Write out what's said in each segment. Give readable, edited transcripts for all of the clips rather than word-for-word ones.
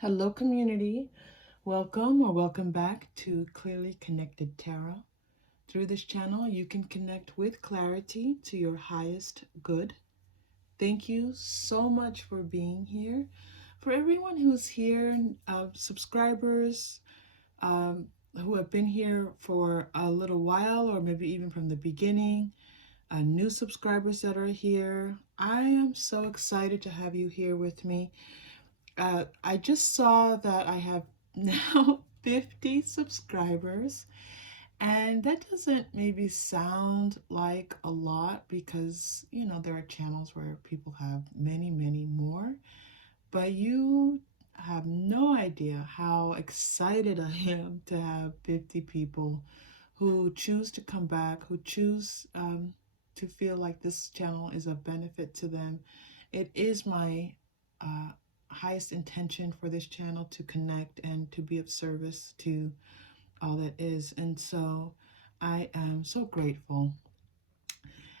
Hello, community. Welcome or welcome back to Clearly Connected Tarot. Through this channel, you can connect with clarity to your highest good. Thank you so much for being here. For everyone who's here, subscribers who have been here for a little while or maybe even from the beginning, new subscribers that are here, I am so excited to have you here with me. I just saw that I have now 50 subscribers, and that doesn't maybe sound like a lot because, there are channels where people have many, many more, but you have no idea how excited I am to have 50 people who choose to come back, who choose to feel like this channel is a benefit to them. It is my uh, highest intention for this channel to connect and to be of service to all that is. And so I am so grateful.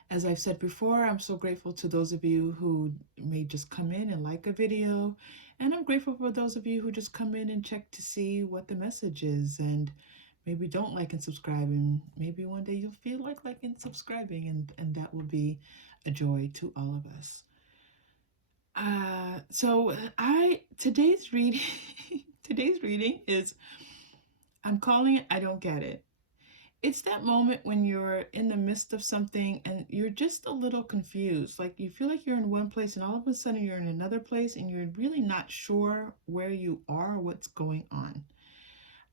As I've said before, I'm so grateful to those of you who may just come in and like a video. And I'm grateful for those of you who just come in and check to see what the message is and maybe don't like and subscribe. And maybe one day you'll feel like liking and subscribing, and that will be a joy to all of us. Today's reading today's reading is, I'm calling it I Don't Get It. It's that moment when you're in the midst of something and you're just a little confused. Like you feel like you're in one place and all of a sudden you're in another place and you're really not sure where you are or what's going on.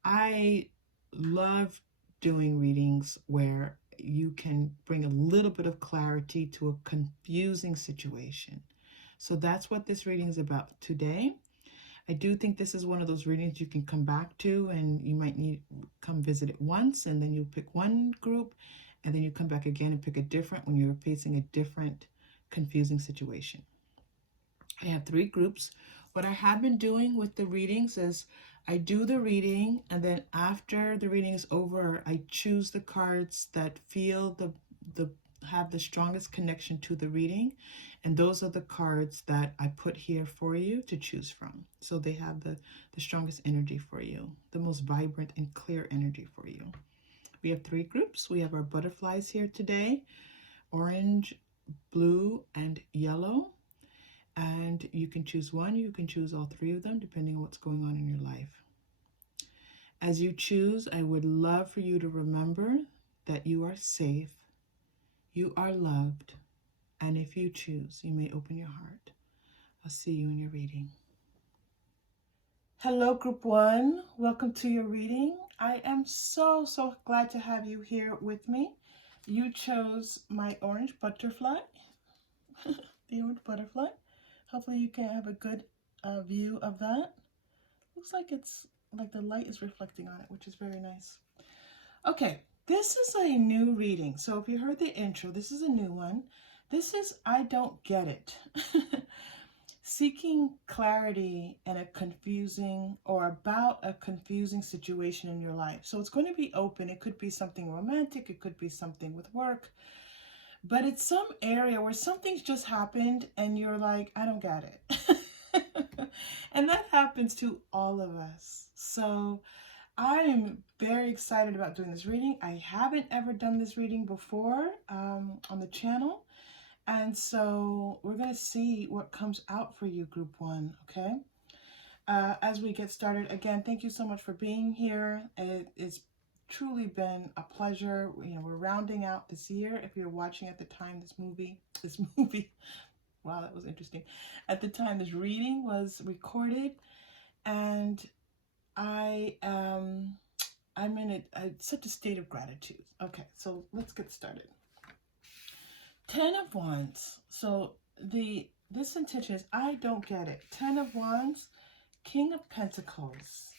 I love doing readings where you can bring a little bit of clarity to a confusing situation. So that's what this reading is about today. I do think this is one of those readings you can come back to, and you might need come visit it once, and then you pick one group, and then you come back again and pick a different when you're facing a different confusing situation. I have 3 groups. What I have been doing with the readings is I do the reading, and then after the reading is over, I choose the cards that feel the have the strongest connection to the reading, and those are the cards that I put here for you to choose from. So they have the strongest energy for you, the most vibrant and clear energy for you. We have 3 groups. We have our butterflies here today, orange, blue, and yellow. And you can choose one, you can choose all 3 of them, depending on what's going on in your life. As you choose, I would love for you to remember that you are safe, you are loved, and if you choose, you may open your heart. I'll see you in your reading. Hello, Group 1. Welcome to your reading. I am so glad to have you here with me. You chose my orange butterfly, the orange butterfly. Hopefully you can have a good view of that. Looks like it's like the light is reflecting on it, which is very nice. Okay, this is a new reading. So if you heard the intro, this is a new one. This is I Don't Get It. Seeking clarity in a confusing or about a confusing situation in your life. So it's going to be open. It could be something romantic. It could be something with work. But it's some area where something's just happened and you're like, I don't get it. And that happens to all of us. So I am very excited about doing this reading. I haven't ever done this reading before on the channel. And so we're going to see what comes out for you, Group 1, okay? As we get started, again, thank you so much for being here. It's truly been a pleasure. We're rounding out this year. If you're watching at the time this movie, wow, that was interesting. At the time this reading was recorded, and I'm in such a state of gratitude. Okay, so let's get started. 10 of Wands. So this intention is I don't get it. 10 of Wands, King of Pentacles,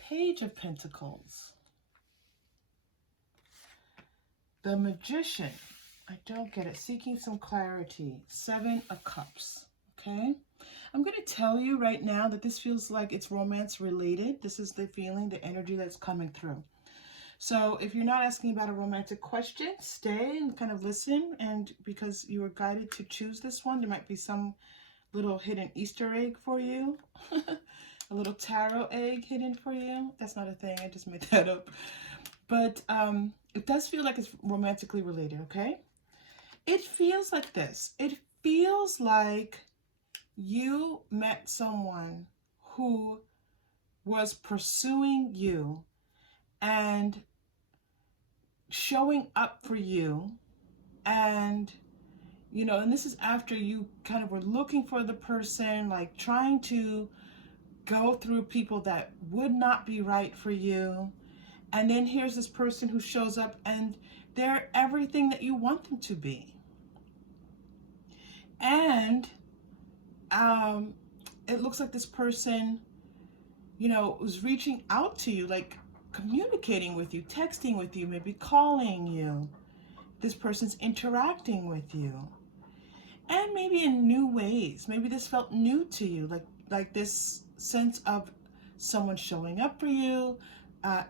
Page of Pentacles, the Magician. I don't get it. Seeking some clarity. 7 of Cups. Okay. I'm going to tell you right now that this feels like it's romance related. This is the feeling, the energy that's coming through. So if you're not asking about a romantic question, stay and kind of listen. And because you were guided to choose this one, there might be some little hidden Easter egg for you. A little taro egg hidden for you. That's not a thing. I just made that up. But it does feel like it's romantically related, okay? It feels like this. It feels like you met someone who was pursuing you and showing up for you, and and this is after you kind of were looking for the person, like trying to go through people that would not be right for you. And then here's this person who shows up and they're everything that you want them to be. And it looks like this person, was reaching out to you, like communicating with you, texting with you, maybe calling you. This person's interacting with you. And maybe in new ways. Maybe this felt new to you, like this sense of someone showing up for you,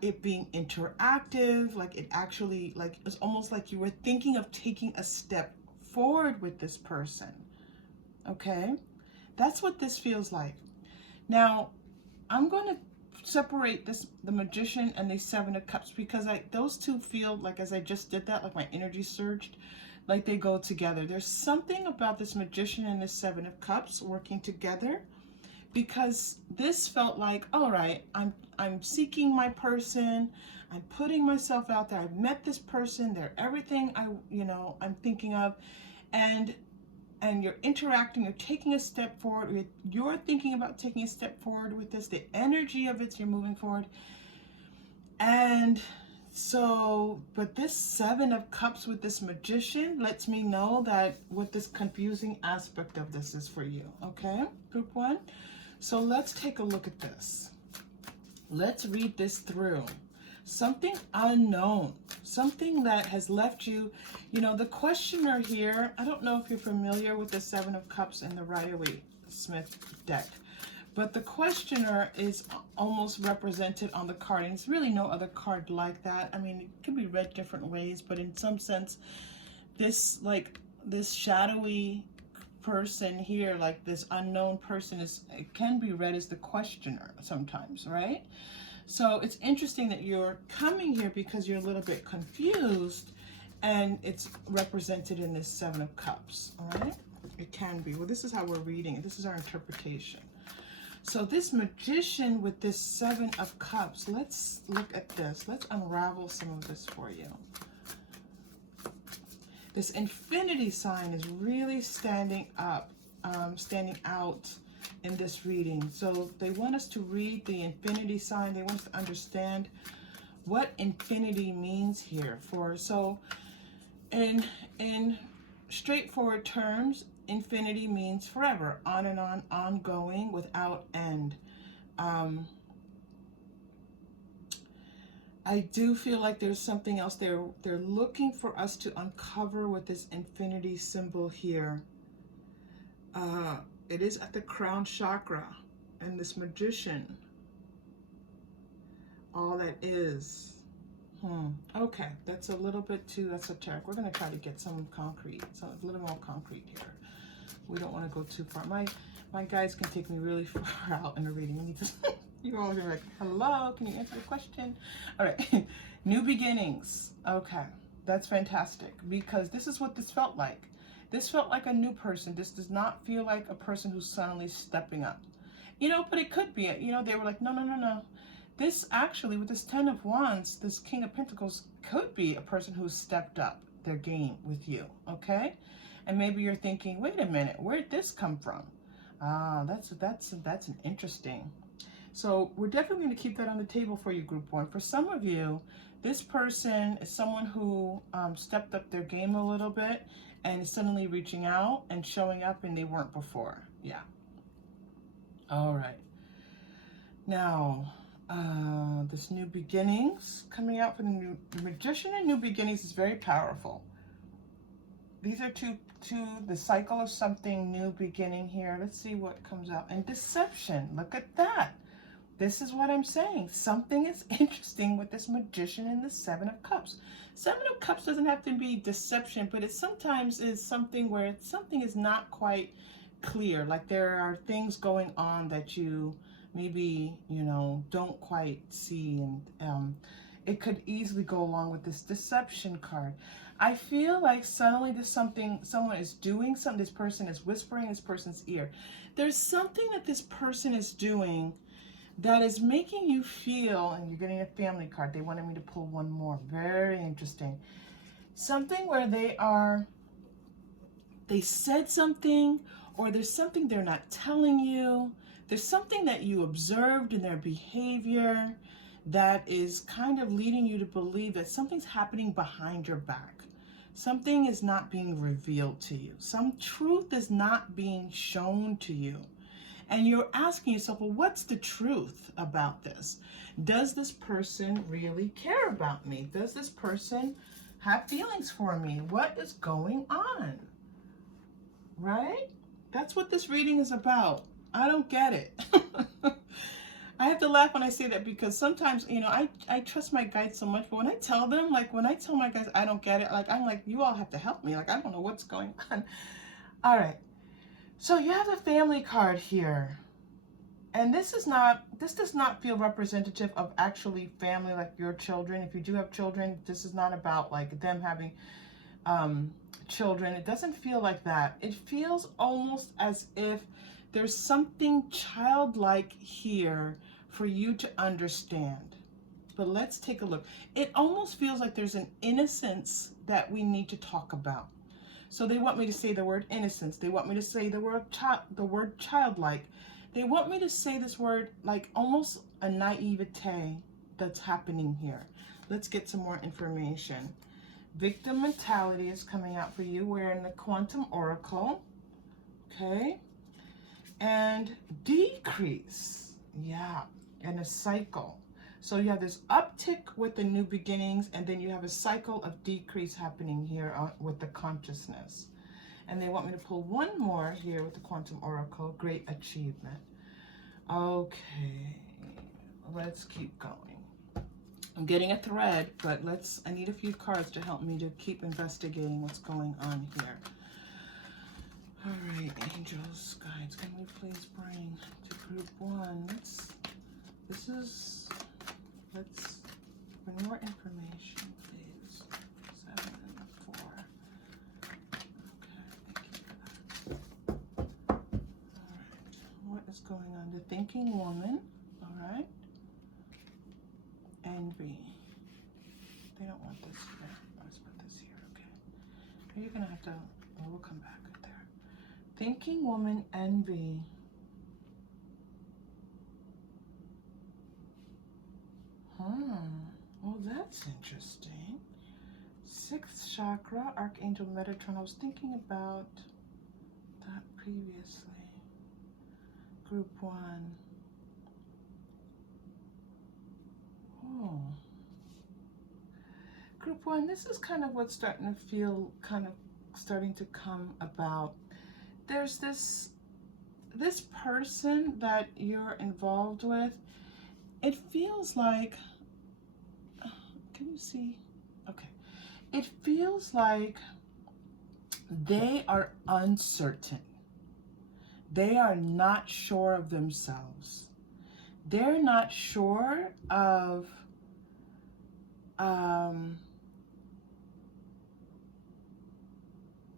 it being interactive, like it actually, like it's almost like you were thinking of taking a step forward with this person. Okay, that's what this feels like. Now, I'm going to separate the Magician and the Seven of Cups, because those two feel like, as I just did that, like my energy surged, like they go together. There's something about this Magician and this Seven of Cups working together, because this felt like, all right, I'm seeking my person, I'm putting myself out there, I've met this person, they're everything I'm thinking of, and you're interacting, you're taking a step forward, you're thinking about taking a step forward with this, the energy of it, you're moving forward. And so, but this Seven of Cups with this Magician lets me know that what this confusing aspect of this is for you, okay, group one? So let's take a look at this. Let's read this through. Something unknown, something that has left you, the questioner here, I don't know if you're familiar with the Seven of Cups in the Rider-Waite-Smith deck, but the questioner is almost represented on the card, and it's really no other card like that. I mean, it can be read different ways, but in some sense, this shadowy person here, like this unknown person, it can be read as the questioner sometimes, right? So it's interesting that you're coming here because you're a little bit confused, and it's represented in this Seven of Cups, all right? It can be. Well, this is how we're reading it. This is our interpretation. So this Magician with this Seven of Cups, let's look at this. Let's unravel some of this for you. This infinity sign is really standing out in this reading. So they want us to read the infinity sign. They want us to understand what infinity means here. So in straightforward terms, infinity means forever, on and on, ongoing, without end. I do feel like there's something else they're looking for us to uncover with this infinity symbol here. It is at the crown chakra, and this Magician, all that is. Okay, that's a little bit too esoteric. We're going to try to get some concrete, a little more concrete here. We don't want to go too far. My guides can take me really far out in a reading. You're always like, hello, can you answer the question? All right, new beginnings. Okay, that's fantastic, because this is what this felt like. This felt like a new person. This does not feel like a person who's suddenly stepping up. But it could be, they were like, no. This actually, with this Ten of Wands, this King of Pentacles, could be a person who's stepped up their game with you, okay? And maybe you're thinking, wait a minute, where'd this come from? That's an interesting. So we're definitely going to keep that on the table for you, group one. For some of you, this person is someone who stepped up their game a little bit and is suddenly reaching out and showing up, and they weren't before. Yeah. All right. Now, this new beginnings coming out for the Magician, and new beginnings is very powerful. These are two, the cycle of something new beginning here. Let's see what comes out. And deception, look at that. This is what I'm saying. Something is interesting with this Magician and the Seven of Cups. Seven of Cups doesn't have to be deception, but it sometimes is something where something is not quite clear. Like there are things going on that you maybe, you know, don't quite see. And it could easily go along with this deception card. I feel like suddenly there's something, someone is doing something, this person is whispering in this person's ear. There's something that this person is doing that is making you feel, and you're getting a family card. They wanted me to pull one more. Very interesting. Something where they said something, or there's something they're not telling you. There's something that you observed in their behavior that is kind of leading you to believe that something's happening behind your back. Something is not being revealed to you. Some truth is not being shown to you. And you're asking yourself, well, what's the truth about this? Does this person really care about me? Does this person have feelings for me? What is going on? Right? That's what this reading is about. I don't get it. I have to laugh when I say that, because sometimes, you know, I trust my guides so much, but when I tell them, like when I tell my guides I don't get it, like I'm like, you all have to help me. Like I don't know what's going on. All right. So you have the family card here. And this does not feel representative of actually family, like your children. If you do have children, this is not about like them having children. It doesn't feel like that. It feels almost as if there's something childlike here for you to understand. But let's take a look. It almost feels like there's an innocence that we need to talk about. So they want me to say the word innocence. They want me to say the word childlike. They want me to say this word like almost a naivete that's happening here. Let's get some more information. Victim mentality is coming out for you. We're in the quantum oracle. Okay. And decrease. Yeah. And a cycle. So you have this uptick with the new beginnings, and then you have a cycle of decrease happening here with the consciousness. And they want me to pull one more here with the quantum oracle. Great achievement. Okay. Let's keep going. I'm getting a thread, but I need a few cards to help me to keep investigating what's going on here. All right, angels, guides, can we please bring to group one? Let's bring more information, please. 7 and 4. Okay, thank you for that. All right, what is going on? The thinking woman, all right. Envy. They don't want this here. Let's put this here, okay. You're gonna have to, we'll come back right there. Thinking woman, envy. Well, that's interesting. 6th chakra, Archangel Metatron. I was thinking about that previously. Group 1. Oh. Group 1, this is kind of what's starting to feel, starting to come about. There's this person that you're involved with. It feels like, can you see? Okay. It feels like they are uncertain. They are not sure of themselves. They're not sure of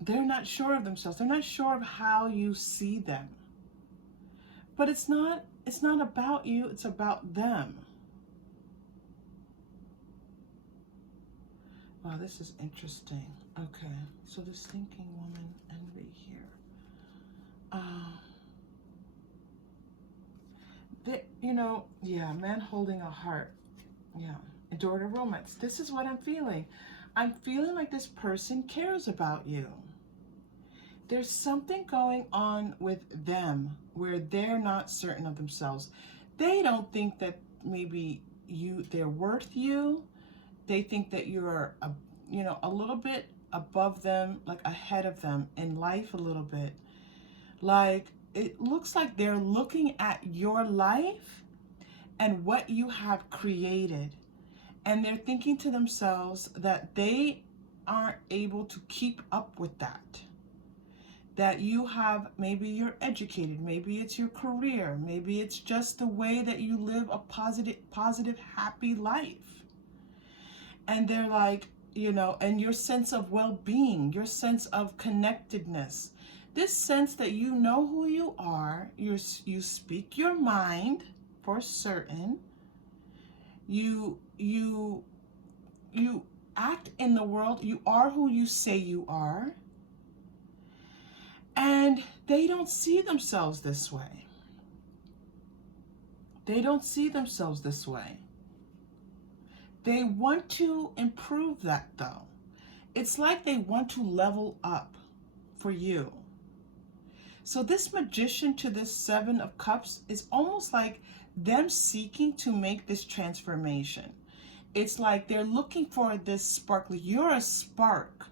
they're not sure of themselves. They're not sure of how you see them. But it's not about you, it's about them. Wow, this is interesting. Okay, so this thinking woman, envy here. You know, yeah, man holding a heart. Yeah, adored a romance. This is what I'm feeling. I'm feeling like this person cares about you. There's something going on with them where they're not certain of themselves. They don't think that maybe they're worth you. They think that you're a little bit above them, like ahead of them in life a little bit. Like it looks like they're looking at your life and what you have created, and they're thinking to themselves that they aren't able to keep up with that. that you have, maybe you're educated, maybe it's your career, maybe it's just the way that you live a positive, happy life. And they're like, you know, and your sense of well-being, your sense of connectedness, this sense that you know who you are, you speak your mind for certain, you act in the world, you are who you say you are, and they don't see themselves this way. They don't see themselves this way. They want to improve that though. It's like they want to level up for you. So this Magician to this Seven of Cups is almost like them seeking to make this transformation. It's like they're looking for this spark. You're a spark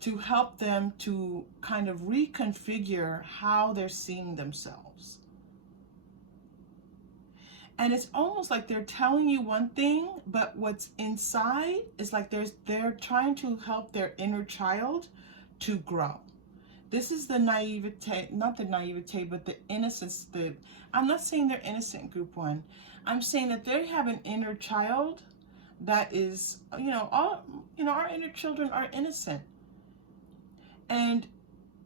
to help them to kind of reconfigure how they're seeing themselves. And it's almost like they're telling you one thing, but what's inside is like they're trying to help their inner child to grow. This is the naivete, not the naivete, but the innocence. I'm not saying they're innocent, group one. I'm saying that they have an inner child that is, our inner children are innocent. And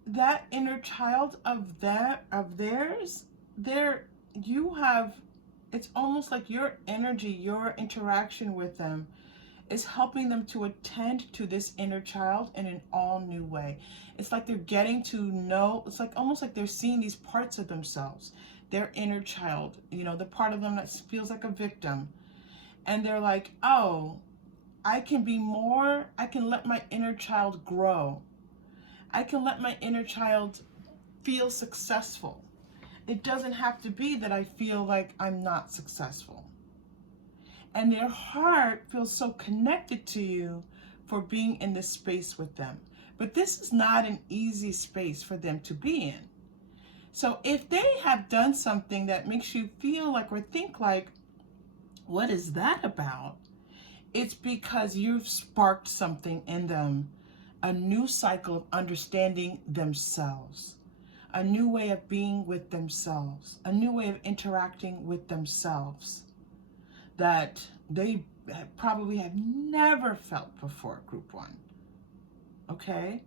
that inner child of theirs, it's almost like your energy, your interaction with them is helping them to attend to this inner child in an all new way. It's like they're getting to know, it's like almost like they're seeing these parts of themselves, their inner child, the part of them that feels like a victim. And they're like, oh, I can let my inner child grow. I can let my inner child feel successful. It doesn't have to be that I feel like I'm not successful. And their heart feels so connected to you for being in this space with them. But this is not an easy space for them to be in. So if they have done something that makes you feel like or think like, what is that about? It's because you've sparked something in them, a new cycle of understanding themselves, a new way of being with themselves, a new way of interacting with themselves that they probably have never felt before, group one. Okay?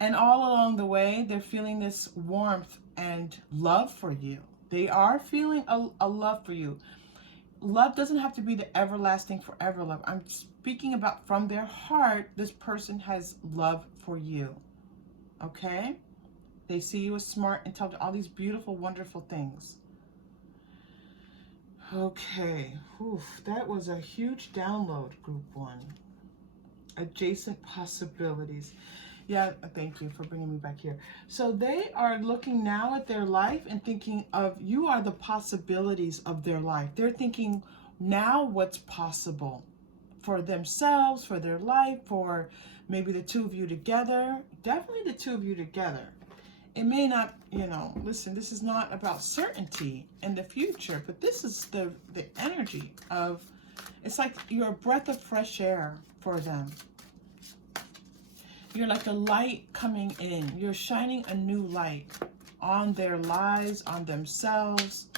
And all along the way, they're feeling this warmth and love for you. They are feeling a love for you. Love doesn't have to be the everlasting forever love. I'm speaking about from their heart, this person has love for you. Okay? They see you as smart, intelligent, all these beautiful, wonderful things. Okay, that was a huge download, group one. Adjacent possibilities. Yeah, thank you for bringing me back here. So they are looking now at their life and thinking of, you are the possibilities of their life. They're thinking now what's possible for themselves, for their life, for maybe the two of you together. Definitely the two of you together. It may not, listen, this is not about certainty in the future, but this is the energy of, it's like you're a breath of fresh air for them. You're like a light coming in. You're shining a new light on their lives, on themselves.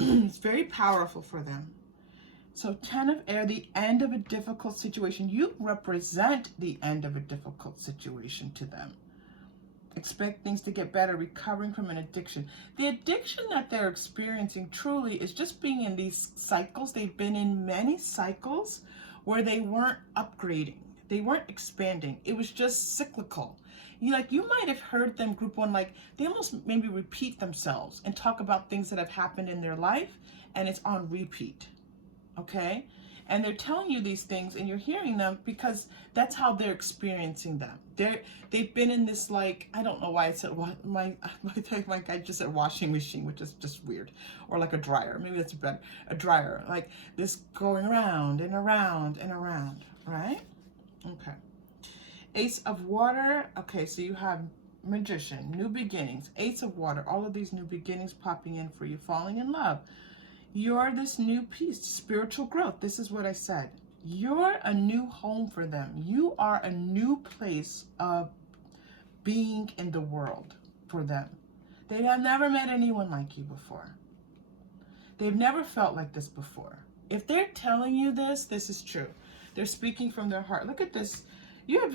It's very powerful for them. So 10 of air, the end of a difficult situation. You represent the end of a difficult situation to them. Expect things to get better, recovering from an addiction. The addiction that they're experiencing truly is just being in these cycles. They've been in many cycles where they weren't upgrading. They weren't expanding. It was just cyclical. You might have heard them, group one, like they almost maybe repeat themselves and talk about things that have happened in their life, and it's on repeat. Okay? And they're telling you these things and you're hearing them because that's how they're experiencing them. They've been in this, like, I don't know why I said, my guy just said washing machine, which is just weird. Or like a dryer. Maybe that's better. A dryer. Like this going around and around and around. Right? Okay. Ace of water. Okay, so you have magician, new beginnings. Ace of water. All of these new beginnings popping in for you. Falling in love. You're this new piece, spiritual growth. This is what I said. You're a new home for them. You are a new place of being in the world for them. They have never met anyone like you before. They've never felt like this before. If they're telling you this, this is true. They're speaking from their heart. Look at this. You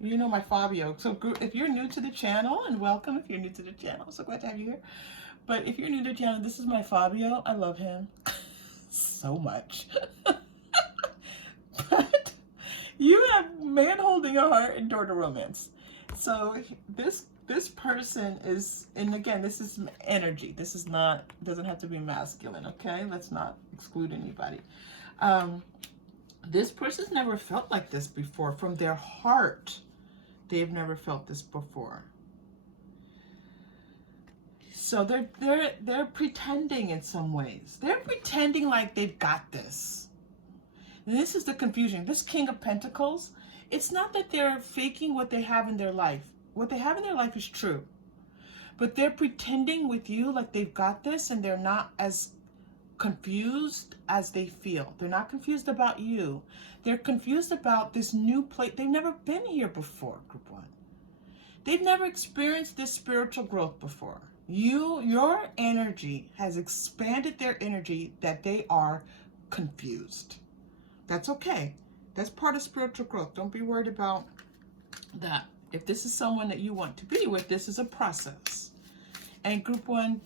know my Fabio. So if you're new to the channel, and welcome if you're new to the channel. I'm so glad to have you here. But if you're new to the channel, this is my Fabio. I love him so much. But you have man holding a heart and door to romance. So this person is, and again, this is energy. This is not, doesn't have to be masculine, okay? Let's not exclude anybody. This person's never felt like this before. From their heart, they've never felt this before. So they're pretending in some ways. They're pretending like they've got this. And this is the confusion. This King of Pentacles, it's not that they're faking what they have in their life. What they have in their life is true. But they're pretending with you like they've got this, and they're not as confused as they feel. They're not confused about you. They're confused about this new place. They've never been here before, Group 1. They've never experienced this spiritual growth before. Your energy has expanded their energy that they are confused. That's okay. That's part of spiritual growth. Don't be worried about that. If this is someone that you want to be with, this is a process. And Group 1,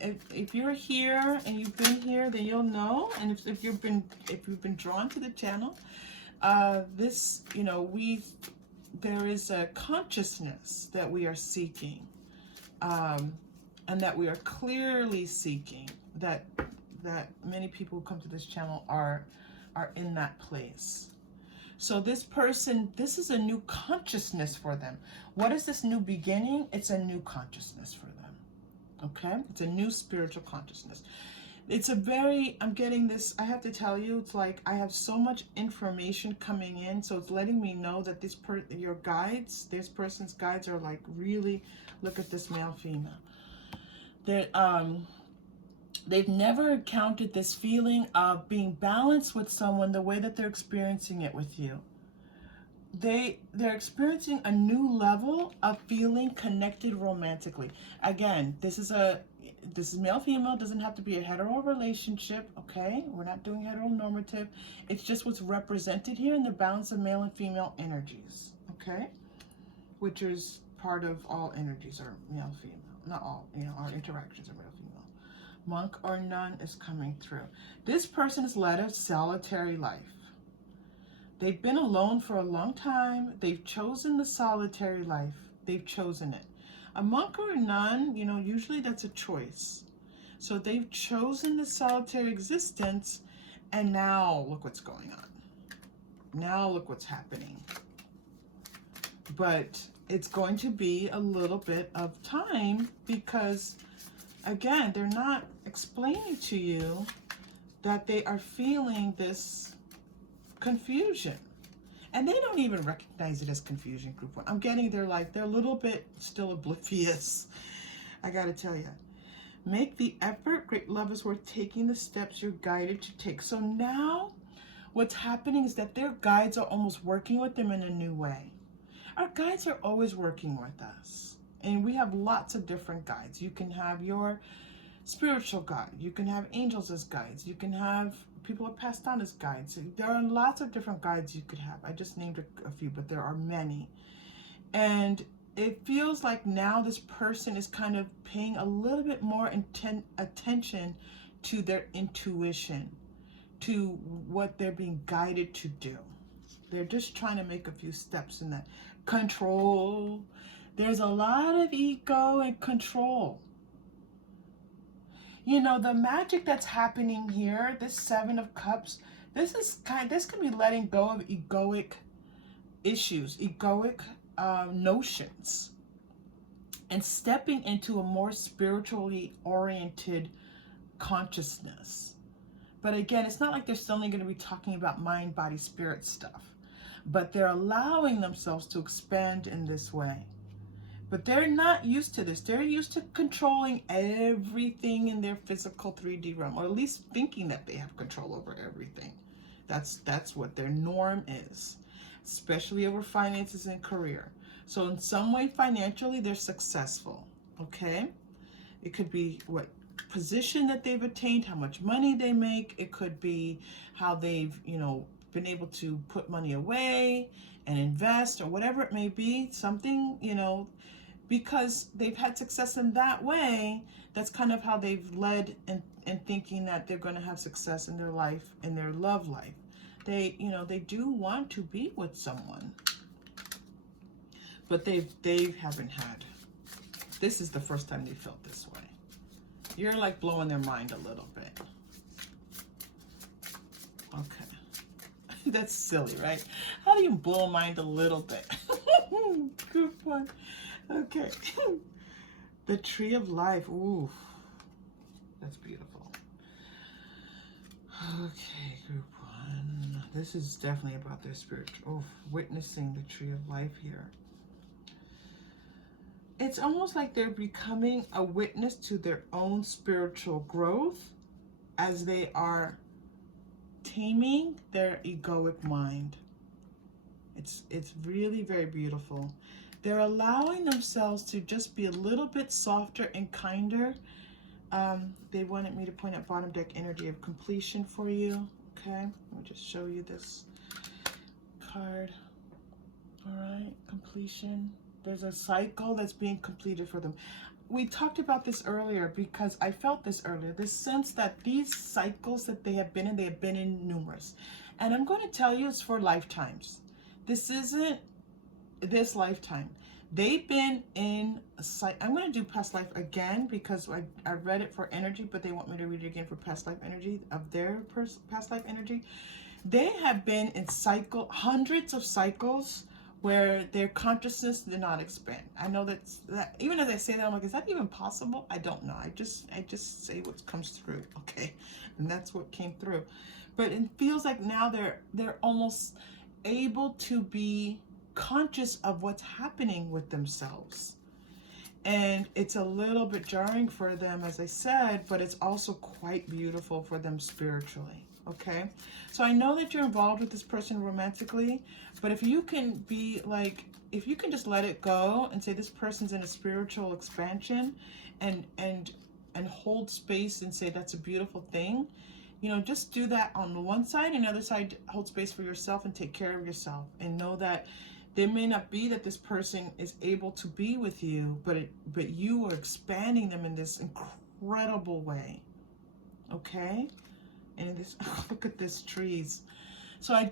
if you're here and you've been here, then you'll know. And if you've been drawn to the channel, this, you know, there is a consciousness that we are seeking, and that we are clearly seeking. That many people who come to this channel are in that place. So this person, this is a new consciousness for them. What is this new beginning? It's a new consciousness for them. Okay? It's a new spiritual consciousness. It's a very, I'm getting this, I have to tell you, it's like I have so much information coming in, so it's letting me know that your guides, this person's guides are like really, look at this male, female. They've never encountered this feeling of being balanced with someone the way that they're experiencing it with you. They're experiencing a new level of feeling connected romantically. Again, this is male female, doesn't have to be a hetero relationship, okay? We're not doing heteronormative. It's just what's represented here in the balance of male and female energies, okay? Which is part of all energies are male female. Not all, you know, our interactions are male female. Monk or nun is coming through. This person has led a solitary life. They've been alone for a long time. They've chosen the solitary life. They've chosen it. A monk or a nun, you know, usually that's a choice. So they've chosen the solitary existence, and now look what's going on. Now look what's happening. But it's going to be a little bit of time because, again, they're not explaining to you that they are feeling this confusion. And they don't even recognize it as confusion, Group 1. I'm getting they're a little bit still oblivious. I gotta tell you. Make the effort. Great love is worth taking the steps you're guided to take. So now what's happening is that their guides are almost working with them in a new way. Our guides are always working with us. And we have lots of different guides. You can have your spiritual guide. You can have angels as guides. You can have people who are passed on as guides. There are lots of different guides you could have. I just named a few, but there are many. And it feels like now this person is kind of paying a little bit more attention to their intuition, to what they're being guided to do. They're just trying to make a few steps in that. Control. There's a lot of ego and control. You know, the magic that's happening here, this Seven of Cups, this can be letting go of egoic issues, egoic notions, and stepping into a more spiritually oriented consciousness. But again, it's not like they're suddenly going to be talking about mind, body, spirit stuff, but they're allowing themselves to expand in this way. But they're not used to this. They're used to controlling everything in their physical 3D realm, or at least thinking that they have control over everything. That's what their norm is, especially over finances and career. So in some way financially, they're successful, okay? It could be what position that they've attained, how much money they make. It could be how they've, been able to put money away and invest or whatever it may be. Something, because they've had success in that way, that's kind of how they've led in thinking that they're going to have success in their life, in their love life. They do want to be with someone, but they haven't had. This is the first time they felt this way. You're like blowing their mind a little bit. Okay. That's silly, right? How do you blow a mind a little bit? Good one. Okay. The tree of life. Ooh. That's beautiful. Okay, group one. This is definitely about their spirit. Oh, witnessing the tree of life here. It's almost like they're becoming a witness to their own spiritual growth as they are taming their egoic mind. It's really very beautiful. They're allowing themselves to just be a little bit softer and kinder. They wanted me to point at bottom deck energy of completion for you. Okay, let me just show you this card. All right, completion. There's a cycle that's being completed for them. We talked about this earlier because I felt this earlier, this sense that these cycles that they have been in numerous. And I'm going to tell you it's for lifetimes. This isn't this lifetime. They've been in a cycle. I'm going to do past life again because I read it for energy, but they want me to read it again for past life energy of their past life energy. They have been in hundreds of cycles where their consciousness did not expand. I know that even as I say that, I'm like, is that even possible? I don't know. I just say what comes through, okay? And that's what came through. But it feels like now they're almost able to be conscious of what's happening with themselves. And it's a little bit jarring for them, as I said, but it's also quite beautiful for them spiritually. Okay, so I know that you're involved with this person romantically, but if you can be like, if you can just let it go and say this person's in a spiritual expansion and hold space and say that's a beautiful thing, just do that on the one side, and the other side hold space for yourself and take care of yourself, and know that there may not be that this person is able to be with you, but you are expanding them in this incredible way. Okay? And this, look at this trees. So I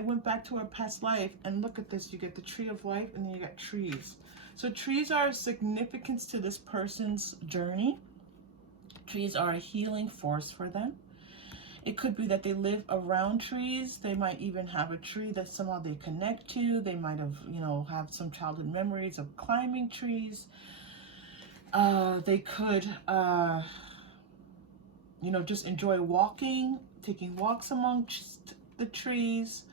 went back to our past life, and look at this. You get the tree of life, and then you got trees. So trees are significance to this person's journey. Trees are a healing force for them. It could be that they live around trees. They might even have a tree that somehow they connect to. They might have, have some childhood memories of climbing trees. They could, just enjoy taking walks amongst the trees.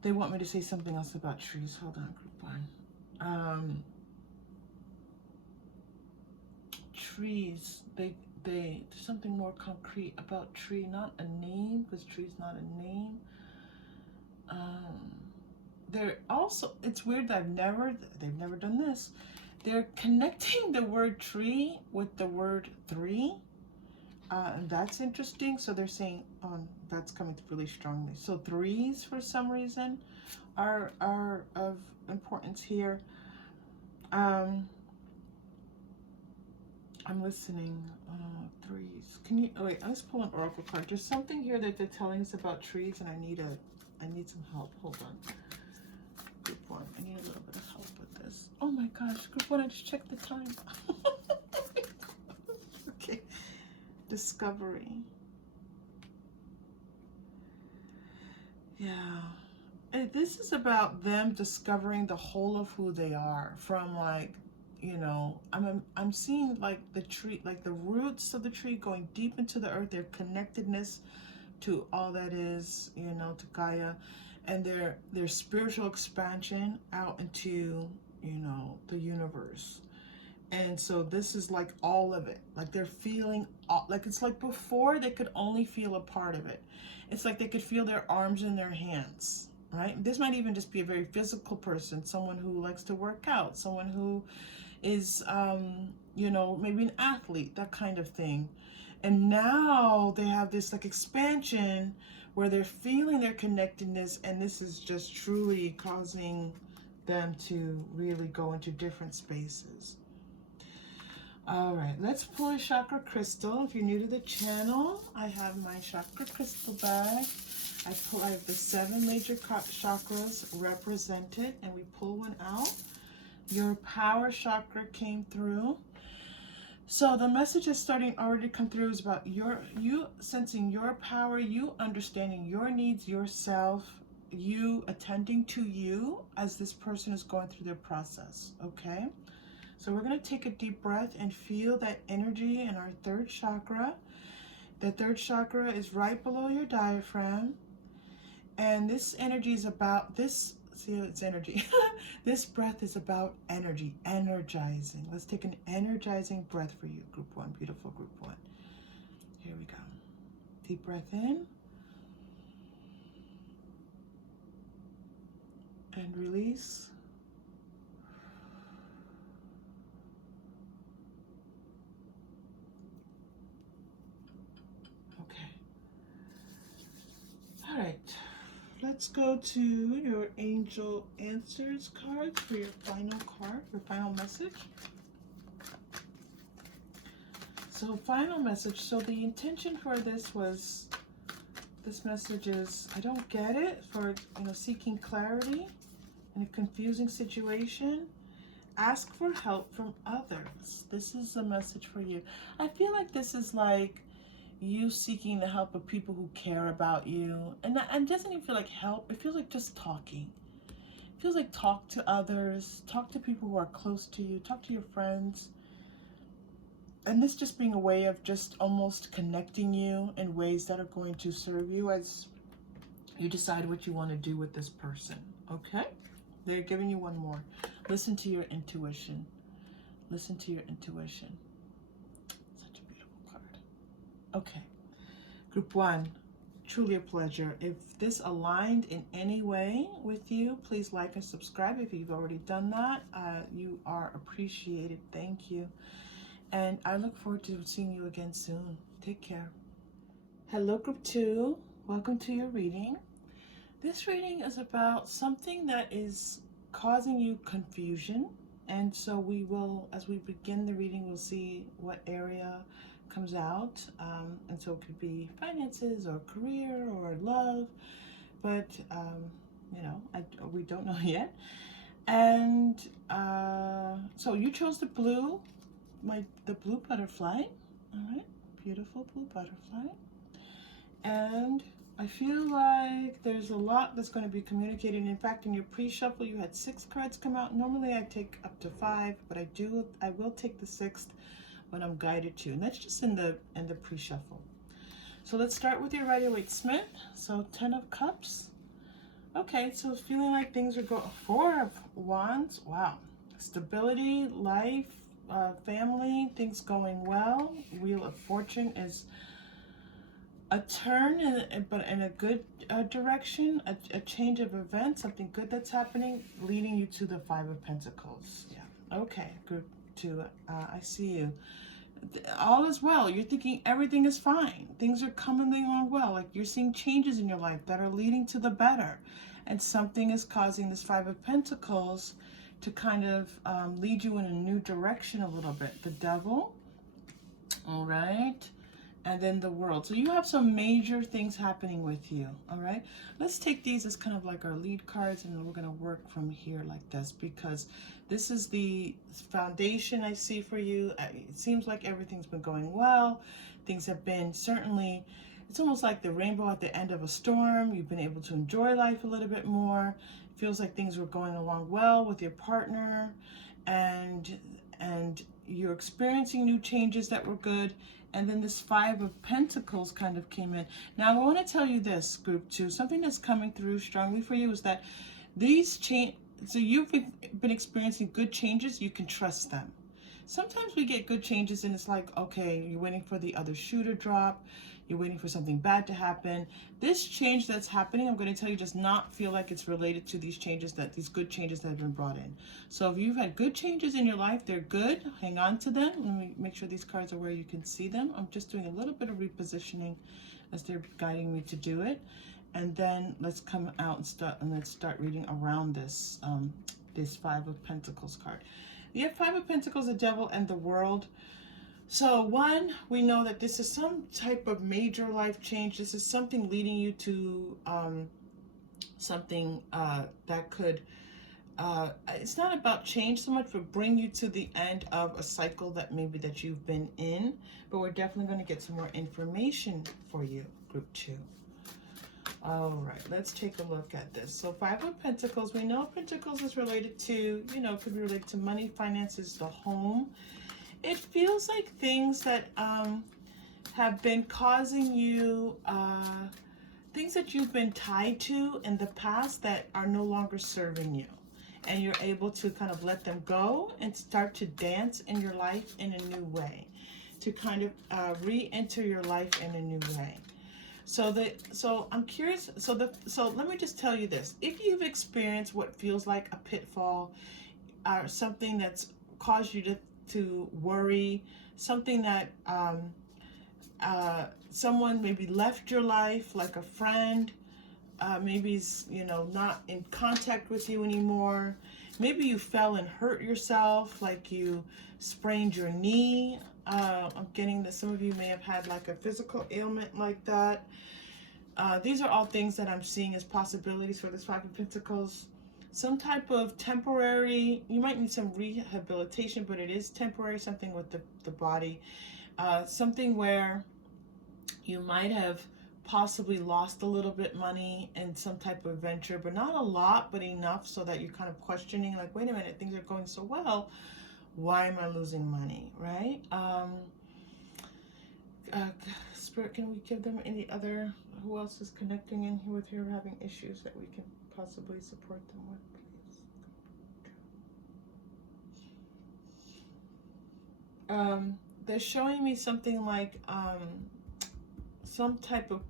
They want me to say something else about trees. Hold on, group one. Trees, there's something more concrete about tree, not a name, because tree's not a name. They're also, it's weird that they've never done this. They're connecting the word tree with the word three. And that's interesting. So they're saying, that's coming through really strongly. So threes, for some reason, are of importance here. I'm listening. Threes. Can you? Oh wait, let's pull an oracle card. There's something here that they're telling us about trees, and I need some help. Hold on. Group one. I need a little bit of help with this. Oh my gosh, group one. I just checked the time. Okay. Discovery. Yeah. This is about them discovering the whole of who they are, from like, I'm seeing like the tree, like the roots of the tree going deep into the earth, their connectedness to all that is, to Gaia, and their spiritual expansion out into, the universe. And so this is like all of it. Like they're feeling, like it's like before they could only feel a part of it. It's like they could feel their arms and their hands. right? This might even just be a very physical person, someone who likes to work out, someone who is, you know, maybe an athlete, that kind of thing. And now they have this like expansion where they're feeling their connectedness, and this is just truly causing them to really go into different spaces. All right, let's pull a chakra crystal. If you're new to the channel, I have my chakra crystal bag. I have the 7 major chakras represented, and we pull one out. Your power chakra came through. So the message is starting already to come through is about you sensing your power, you understanding your needs, yourself, you attending to you as this person is going through their process, okay? So we're going to take a deep breath and feel that energy in our 3rd chakra. The 3rd chakra is right below your diaphragm. And this energy is about this, see, it's energy. This breath is about energy, energizing. Let's take an energizing breath for you, group 1, beautiful group 1. Here we go. Deep breath in. And release. All right, let's go to your Angel Answers cards for your final card, your final message. So final message, so the intention for this was, this message is, I don't get it, for, you know, seeking clarity in a confusing situation. Ask for help from others. This is a message for you. I feel like this is like you seeking the help of people who care about you. And it doesn't even feel like help. It feels like just talking. It feels like talk to others. Talk to people who are close to you. Talk to your friends. And this just being a way of just almost connecting you in ways that are going to serve you as you decide what you want to do with this person. Okay? They're giving you one more. Listen to your intuition. Listen to your intuition. Such a beautiful card. Okay. Group 1, truly a pleasure. If this aligned in any way with you, please like and subscribe. If you've already done that, you are appreciated. Thank you. And I look forward to seeing you again soon. Take care. Hello, Group 2. Welcome to your reading. This reading is about something that is causing you confusion. And so we will, as we begin the reading, we'll see what area comes out. And so it could be finances or career or love. But, you know, we don't know yet. And so you chose the blue. The blue butterfly. All right, beautiful blue butterfly. And I feel like there's a lot that's going to be communicated. In fact, in your pre-shuffle, you had 6 cards come out. Normally, I take up to 5, but I will take the 6th when I'm guided to, and that's just in the pre-shuffle. So let's start with your Rider-Waite Smith. So 10 of Cups. Okay, so feeling like things are going. 4 of Wands. Wow, stability, life. Family, things going well. Wheel of Fortune is a turn, but in a good direction, a change of events, something good that's happening, leading you to the 5 of Pentacles. Yeah. Okay, Group 2, I see you. All is well. You're thinking everything is fine. Things are coming along well. Like you're seeing changes in your life that are leading to the better. And something is causing this 5 of Pentacles to kind of lead you in a new direction a little bit. The Devil, all right, and then the World. So you have some major things happening with you, all right? Let's take these as kind of like our lead cards, and we're going to work from here like this, because this is the foundation I see for you. It seems like everything's been going well. Things have been certainly, it's almost like the rainbow at the end of a storm. You've been able to enjoy life a little bit more. Feels like things were going along well with your partner, and you're experiencing new changes that were good. And then this 5 of Pentacles kind of came in. Now I want to tell you this, Group 2, something that's coming through strongly for you is that these change. So you've been experiencing good changes. You can trust them. Sometimes we get good changes and it's like, okay, you're waiting for the other shoe to drop. You're waiting for something bad to happen. This change that's happening, I'm going to tell you, does not feel like it's related to these changes, these good changes that have been brought in. So if you've had good changes in your life, they're good. Hang on to them. Let me make sure these cards are where you can see them. I'm just doing a little bit of repositioning as they're guiding me to do it. And then let's come out and let's start reading around this Five of Pentacles card. You have Five of Pentacles, the Devil, and the World. So one, we know that this is some type of major life change. This is something leading you to something that could, it's not about change so much, but bring you to the end of a cycle that maybe that you've been in. But we're definitely going to get some more information for you, Group 2. All right, let's take a look at this. So Five of Pentacles, we know Pentacles is related to, you know, could be related to money, finances, the home. It feels like things that have been causing you, things that you've been tied to in the past that are no longer serving you. And you're able to kind of let them go and start to dance in your life in a new way. To kind of re-enter your life in a new way. So I'm curious. So let me just tell you this: if you've experienced what feels like a pitfall, or something that's caused you to worry, something that someone maybe left your life, like a friend, maybe is, you know, not in contact with you anymore. Maybe you fell and hurt yourself, like you sprained your knee. I'm getting that some of you may have had like a physical ailment like that. These are all things that I'm seeing as possibilities for this Five of Pentacles. Some type of temporary, you might need some rehabilitation, but it is temporary, something with the body. Something where you might have possibly lost a little bit money in some type of venture, but not a lot, but enough so that you're kind of questioning, like, wait a minute, things are going so well. Why am I losing money, right? Spirit, can we give them any other, who else is connecting in here with who are having issues that we can possibly support them with, please? They're showing me something like some type of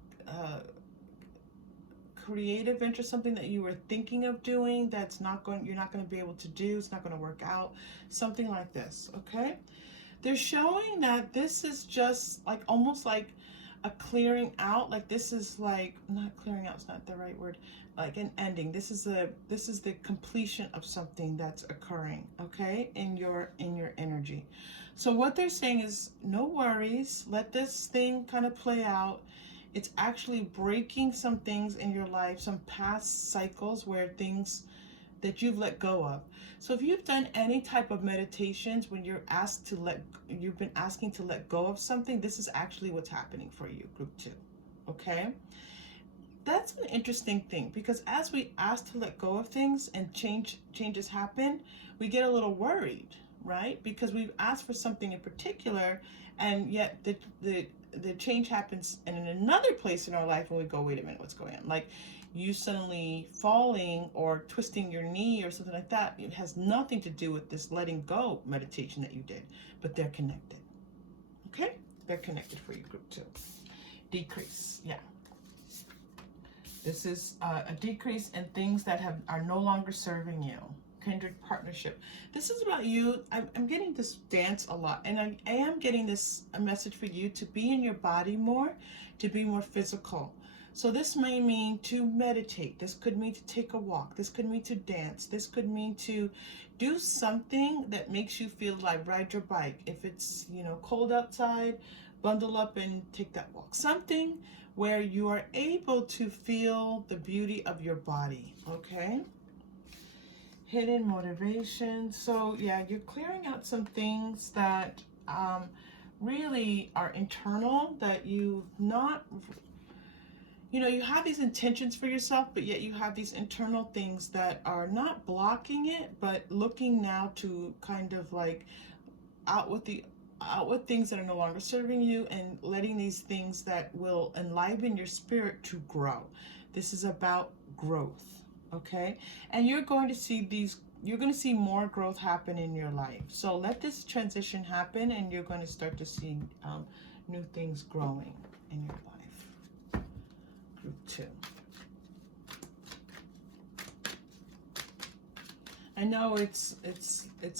creative interest, something that you were thinking of doing that's you're not going to be able to do, it's not going to work out, something like this, okay? They're showing that this is just like almost like a clearing out, like this is like, not clearing out, it's not the right word, like an ending. This is the completion of something that's occurring, okay, in your energy. So what they're saying is, no worries, let this thing kind of play out. It's actually breaking some things in your life, some past cycles where things that you've let go of. So if you've done any type of meditations when you've been asking to let go of something, this is actually what's happening for you, Group 2, okay? That's an interesting thing, because as we ask to let go of things and changes happen, we get a little worried, right? Because we've asked for something in particular, and yet the change happens in another place in our life, and we go, wait a minute, what's going on? Like you suddenly falling or twisting your knee or something like that, it has nothing to do with this letting go meditation that you did, but they're connected, okay? They're connected for you, Group 2. Decrease, yeah. This is a decrease in things that are no longer serving you. Kindred partnership. This is about you. I'm getting this dance a lot, and I am getting a message for you to be in your body more, to be more physical. So this may mean to meditate. This could mean to take a walk. This could mean to dance. This could mean to do something that makes you feel like ride your bike. If it's, you know, cold outside, bundle up and take that walk. Something where you are able to feel the beauty of your body, okay? Hidden motivation. So yeah, you're clearing out some things that really are internal, that you've not, you know, you have these intentions for yourself, but yet you have these internal things that are not blocking it, but looking now to kind of like out with things that are no longer serving you, and letting these things that will enliven your spirit to grow. This is about growth, okay? And you're going to see you're going to see more growth happen in your life. So let this transition happen, and you're going to start to see new things growing in your life. Group 2. I know it's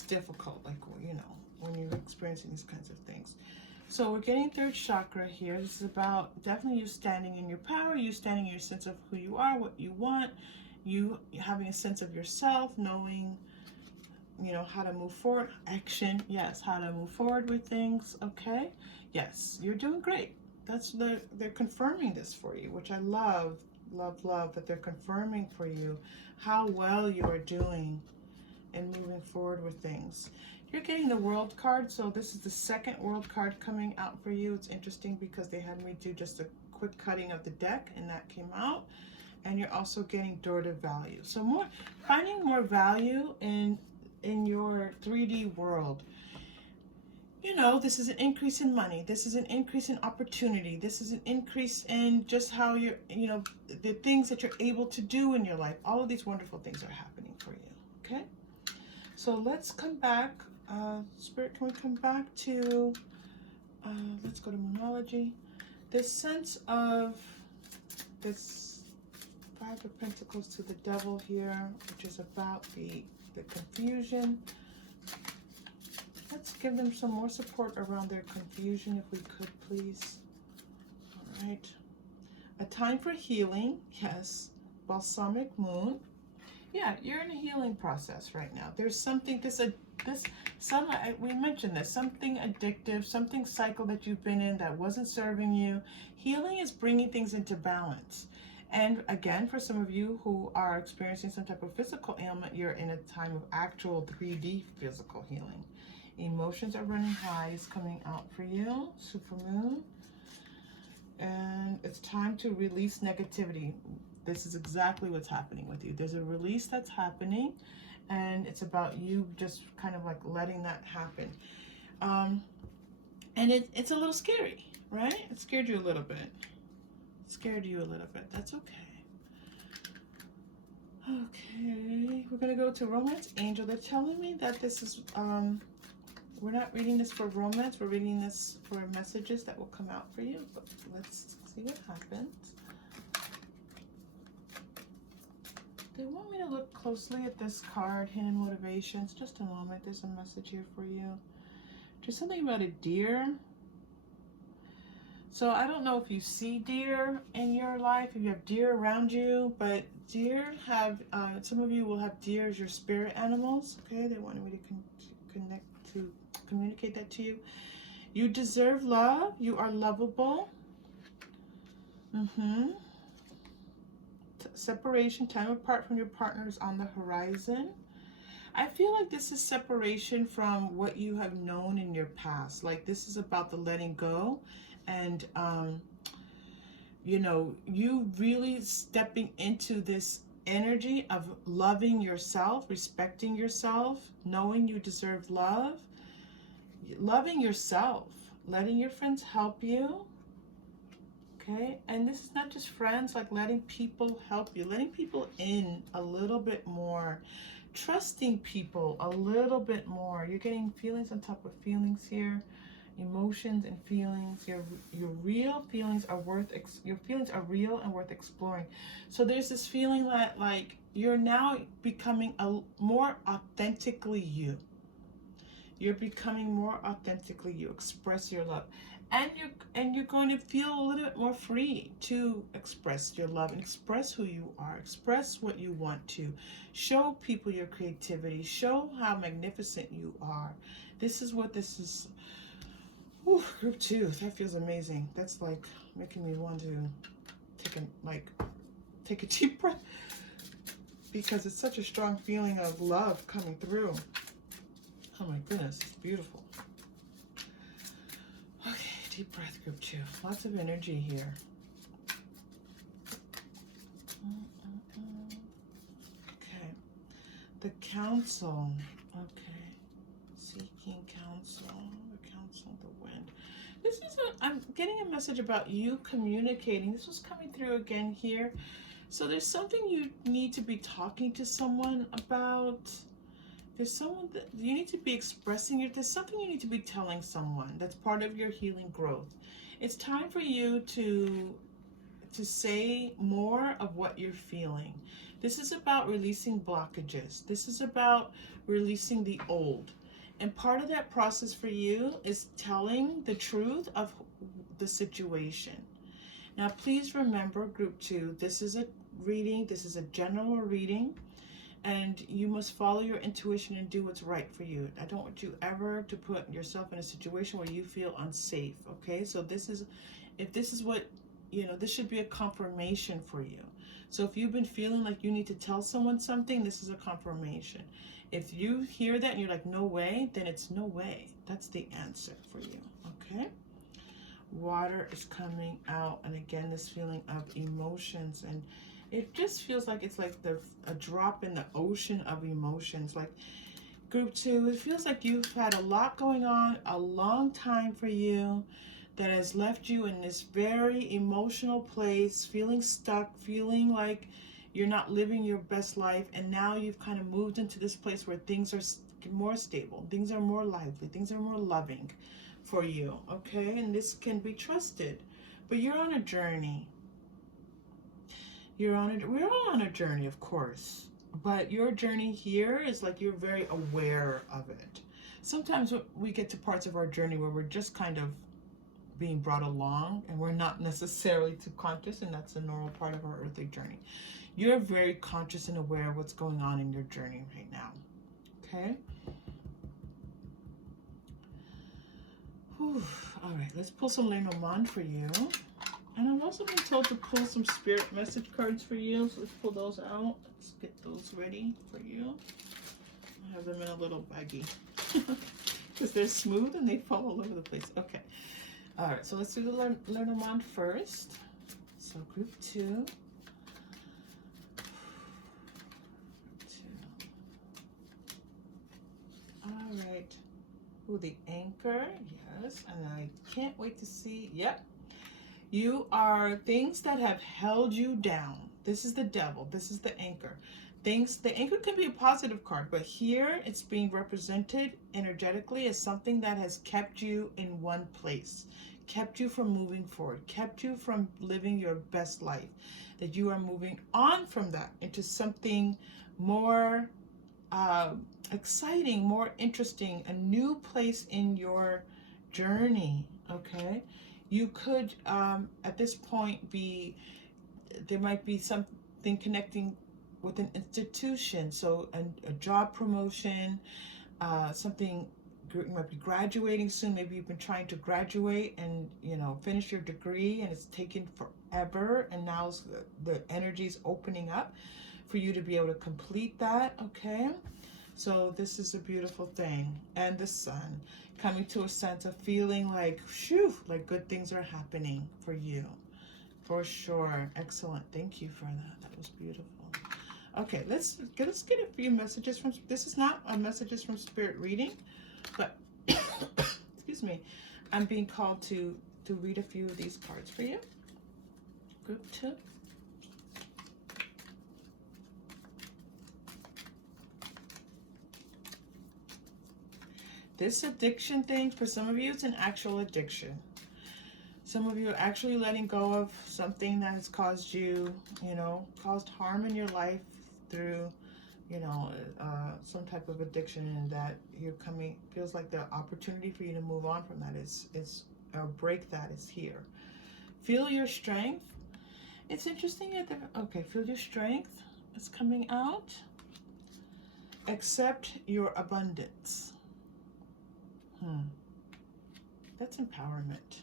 difficult, like, you know, when you're experiencing these kinds of things. So we're getting 3rd chakra here. This is about definitely you standing in your power, you standing in your sense of who you are, what you want, you having a sense of yourself, knowing, you know, how to move forward. Action, yes, how to move forward with things. Okay, yes, you're doing great. They're confirming this for you, which I love that they're confirming for you how well you are doing and moving forward with things. You're getting the World card, so this is the 2nd World card coming out for you. It's interesting because they had me do just a quick cutting of the deck, and that came out. And you're also getting door to value. So finding more value in your 3D world. You know, this is an increase in money. This is an increase in opportunity. This is an increase in just how you're, you know, the things that you're able to do in your life. All of these wonderful things are happening for you. Okay? So let's come back. Spirit, can we come back to, let's go to Moonology. This sense of this 5 of Pentacles to the Devil here, which is about the confusion. Let's give them some more support around their confusion, if we could, please. All right. A time for healing. Yes. Balsamic moon. Yeah, you're in a healing process right now. There's something, we mentioned this, something addictive, something cycle that you've been in that wasn't serving you. Healing is bringing things into balance. And again, for some of you who are experiencing some type of physical ailment, you're in a time of actual 3D physical healing. Emotions are running high is coming out for you, supermoon. And it's time to release negativity. This is exactly what's happening with you. There's a release that's happening, and it's about you just kind of like letting that happen. And it's a little scary, right? It scared you a little bit. Scared you a little bit. That's okay. Okay, we're gonna go to Romance Angel. They're telling me that this is we're not reading this for romance, we're reading this for messages that will come out for you, but let's see what happens. They want me to look closely at this card, Hidden Motivations. Just a moment, there's a message here for you. There's something about a deer. So I don't know if you see deer in your life, if you have deer around you, but deer have, some of you will have deer as your spirit animals. Okay, they wanted me to communicate that to you. You deserve love. You are lovable. Separation, time apart from your partner is on the horizon. I feel like this is separation from what you have known in your past. Like this is about the letting go, and you know, you really stepping into this energy of loving yourself, respecting yourself, knowing you deserve love, loving yourself, letting your friends help you. Okay, and this is not just friends, like letting people help you, letting people in a little bit more, trusting people a little bit more. You're getting feelings on top of feelings here, emotions and feelings. Your real feelings are your feelings are real and worth exploring. So there's this feeling that like you're now becoming more authentically you. You're becoming more authentically you. Express your love. And you're going to feel a little bit more free to express your love and express who you are, express what you want to, show people your creativity, show how magnificent you are. This is what this is. Ooh, group 2, that feels amazing. That's like making me want to take a deep breath, because it's such a strong feeling of love coming through. Oh my goodness, it's beautiful. Okay, deep breath, group 2. Lots of energy here. Okay. The council. Okay. Seeking counsel. The council, the wind. This is I'm getting a message about you communicating. This was coming through again here. So there's something you need to be talking to someone about. There's someone that you need to be expressing it. There's something you need to be telling someone that's part of your healing growth. It's time for you to say more of what you're feeling. This is about releasing blockages. This is about releasing the old. And part of that process for you is telling the truth of the situation. Now, please remember, group 2, this is a reading, this is a general reading, and you must follow your intuition and do what's right for you. I don't want you ever to put yourself in a situation where you feel unsafe, okay? So this is, if this is what, this should be a confirmation for you. So if you've been feeling like you need to tell someone something, this is a confirmation. If you hear that and you're like, no way, then it's no way. That's the answer for you, okay? Water is coming out, and again, this feeling of emotions, and it just feels like it's like a drop in the ocean of emotions. Like group 2, it feels like you've had a lot going on, a long time for you, that has left you in this very emotional place, feeling stuck, feeling like you're not living your best life, and now you've kind of moved into this place where things are more stable, things are more lively, things are more loving for you, okay? And this can be trusted, but you're on a journey. We're all on a journey, of course, but your journey here is like you're very aware of it. Sometimes we get to parts of our journey where we're just kind of being brought along and we're not necessarily too conscious, and that's a normal part of our earthly journey. You're very conscious and aware of what's going on in your journey right now, okay? Whew. All right, let's pull some Lenormand for you. And I've also been told to pull some spirit message cards for you, so let's pull those out. Let's get those ready for you. I have them in a little baggie because they're smooth and they fall all over the place. Okay. All right, so let's do the Lenormand first. So group 2. All right. Ooh, the anchor, yes. And I can't wait to see, yep. You are things that have held you down. This is the devil. This is the anchor. The anchor can be a positive card, but here it's being represented energetically as something that has kept you in one place, kept you from moving forward, kept you from living your best life, that you are moving on from that into something more exciting, more interesting, a new place in your journey, okay? You could, at this point, there might be something connecting with an institution, so a job promotion, something, you might be graduating soon. Maybe you've been trying to graduate and, finish your degree, and it's taken forever, and now the energy is opening up for you to be able to complete that, okay? So this is a beautiful thing. And the sun, coming to a sense of feeling like, phew, like good things are happening for you. For sure. Excellent. Thank you for that. That was beautiful. Okay, let's get a few messages from, this is not a messages from spirit reading, but excuse me, I'm being called to read a few of these cards for you. Group 2. This addiction thing, for some of you, it's an actual addiction. Some of you are actually letting go of something that has caused you, caused harm in your life through, some type of addiction, and that feels like the opportunity for you to move on from that is or break that is here. Feel your strength. It's interesting okay, feel your strength. It's coming out. Accept your abundance. That's empowerment.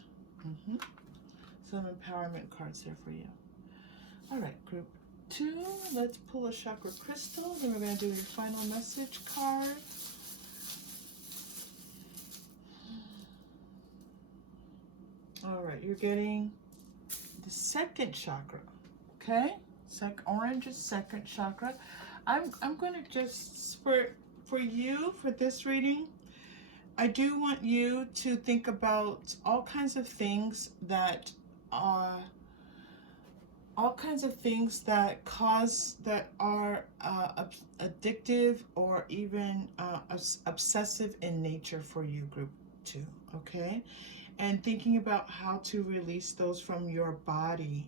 Some empowerment cards there for you. All right, group 2. Let's pull a chakra crystal. Then we're going to do your final message card. All right, you're getting the second chakra. Okay, orange is second chakra. I'm going to just for you for this reading, I do want you to think about all kinds of things that all kinds of things that are addictive or even obsessive in nature for you, group 2, okay? And thinking about how to release those from your body.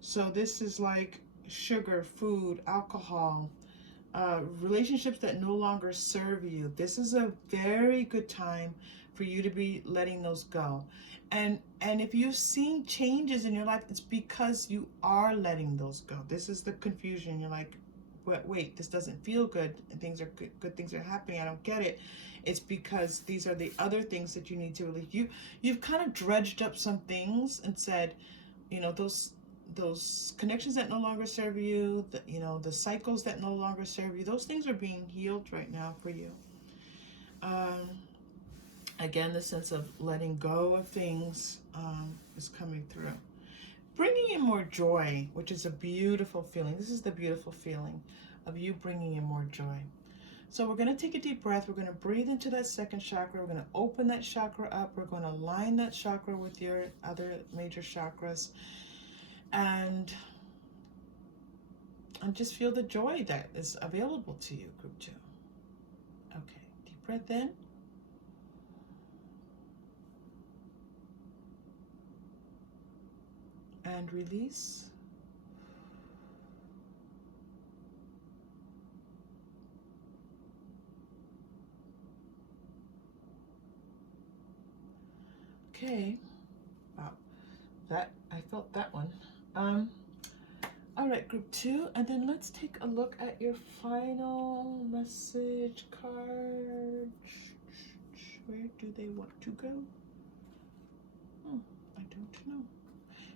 So this is like sugar, food, alcohol, relationships that no longer serve you. This is a very good time for you to be letting those go. And if you've seen changes in your life, it's because you are letting those go. This is the confusion. You're like, wait, this doesn't feel good, and things are good things are happening. I don't get it. It's because these are the other things that you need to release. You've kind of dredged up some things and said, you know, those connections that no longer serve you, the cycles that no longer serve you, those things are being healed right now for you. Um, Again, the sense of letting go of things is coming through. Bringing in more joy, which is a beautiful feeling. This is the beautiful feeling of you bringing in more joy. So we're going to take a deep breath. We're going to breathe into that second chakra. We're going to open that chakra up. We're going to align that chakra with your other major chakras. And just feel the joy that is available to you, group 2. Okay, deep breath in. And release. Okay, wow, I felt that one. All right, group 2, and then let's take a look at your final message card. Where do they want to go? I don't know.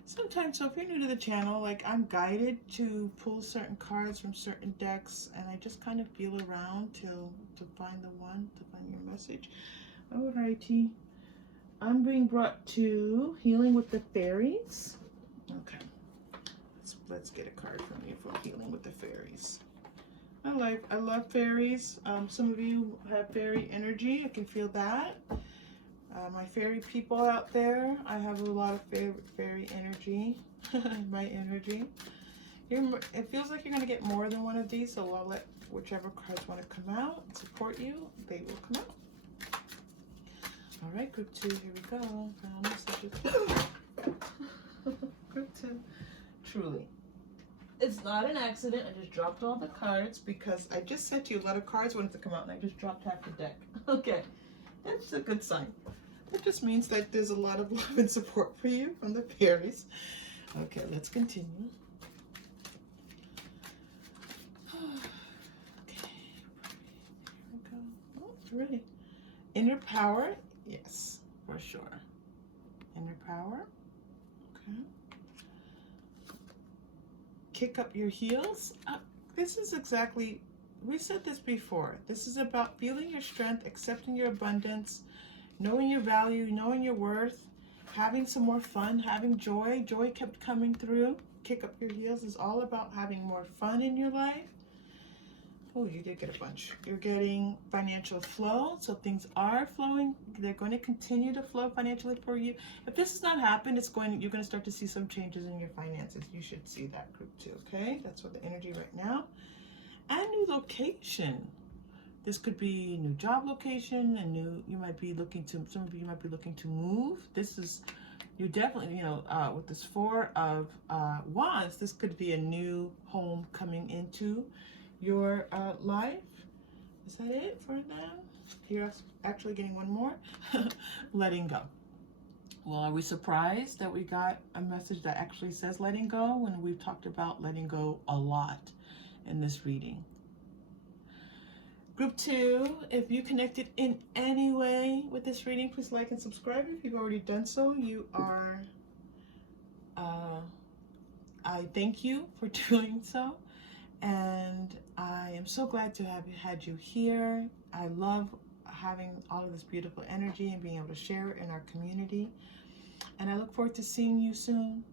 Sometimes, so if you're new to the channel, like I'm guided to pull certain cards from certain decks, and I just kind of feel around to find the one, to find your message. Alrighty. I'm being brought to Healing with the Fairies. Okay. Let's get a card from you for Healing with the Fairies. I love fairies. Some of you have fairy energy. I can feel that. My fairy people out there, I have a lot of fairy energy. My energy. It feels like you're going to get more than one of these, so I'll let whichever cards want to come out and support you, they will come out. All right, group 2, here we go. Group 2. Truly. It's not an accident. I just dropped all the cards because I just said to you a lot of cards wanted to come out and I just dropped half the deck. Okay, that's a good sign. That just means that there's a lot of love and support for you from the fairies. Okay, let's continue. Okay, here we go. Oh, ready. Inner power, yes, for sure. Inner power, okay. Kick up your heels. This is exactly, we said this before. This is about feeling your strength, accepting your abundance, knowing your value, knowing your worth, having some more fun, having joy. Joy kept coming through. Kick up your heels is all about having more fun in your life. Oh, you did get a bunch. You're getting financial flow, so things are flowing. They're going to continue to flow financially for you. If this has not happened, you're going to start to see some changes in your finances. You should see that, group 2, okay? That's what the energy right now. And new location. This could be new job location, you might be looking to, some of you might be looking to move. You're definitely, with this 4 of Wands, this could be a new home coming into your life. Is that it for them? You're actually getting one more. Letting go. Well, are we surprised that we got a message that actually says letting go when we've talked about letting go a lot in this reading? Group 2, if you connected in any way with this reading, please like and subscribe. If you've already done so, you are, I thank you for doing so. And I am so glad to have had you here. I love having all of this beautiful energy and being able to share it in our community. And I look forward to seeing you soon.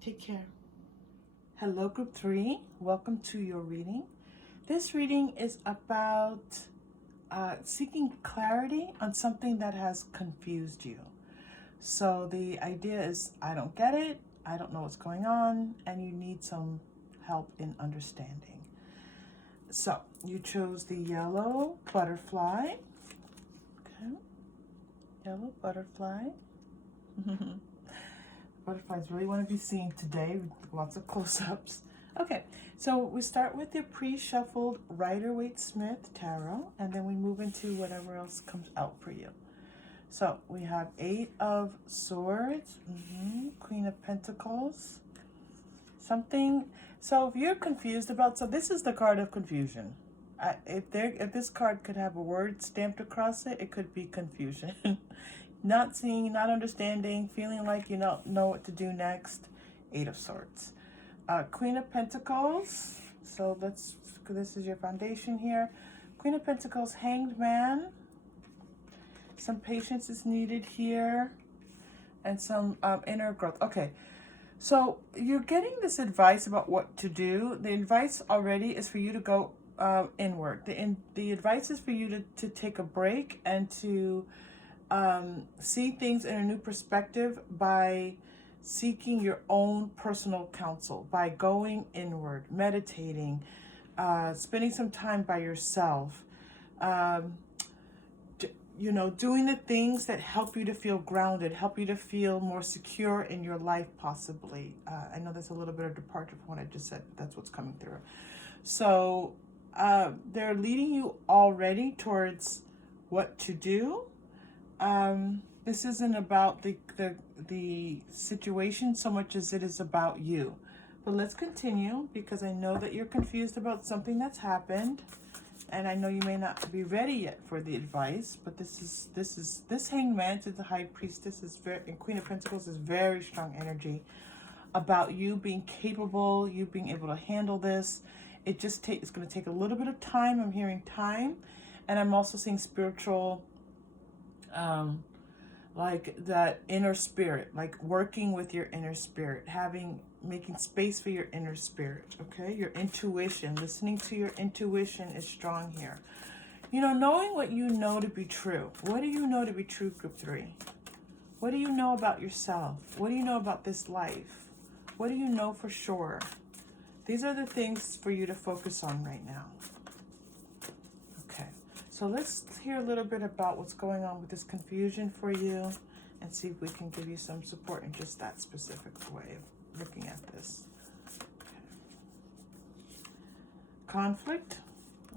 Take care. Hello, group 3. Welcome to your reading. This reading is about seeking clarity on something that has confused you. So the idea is, I don't get it. I don't know what's going on, and you need some help in understanding. So you chose the yellow butterfly. Okay, yellow butterfly. Butterflies really want to be seen today. Lots of close-ups. Okay, so we start with the pre-shuffled Rider-Waite-Smith tarot, and then we move into whatever else comes out for you. So we have 8 of Swords, Queen of Pentacles, something. So if you're confused about, so this is the card of confusion. If this card could have a word stamped across it, it could be confusion. Not seeing, not understanding, feeling like you don't know what to do next. 8 of Swords. Queen of Pentacles. So this is your foundation here. Queen of Pentacles, Hanged Man. Some patience is needed here. And some inner growth. Okay. So you're getting this advice about what to do. The advice already is for you to go inward. The advice is for you to take a break and to see things in a new perspective by seeking your own personal counsel, by going inward, meditating, spending some time by yourself, doing the things that help you to feel grounded, help you to feel more secure in your life, possibly. I know that's a little bit of departure from what I just said, but that's what's coming through. So they're leading you already towards what to do. This isn't about the situation so much as it is about you. But let's continue, because I know that you're confused about something that's happened, and I know you may not be ready yet for the advice. But this Hanged Man to the High Priestess is and Queen of Pentacles is very strong energy about you being capable, you being able to handle this. It's going to take a little bit of time. I'm hearing time, and I'm also seeing spiritual. Like that inner spirit, like working with your inner spirit, making space for your inner spirit, okay? Your intuition, listening to your intuition is strong here. Knowing what you know to be true. What do you know to be true, Group 3? What do you know about yourself? What do you know about this life? What do you know for sure? These are the things for you to focus on right now. So let's hear a little bit about what's going on with this confusion for you, and see if we can give you some support in just that specific way of looking at this. Okay. Conflict.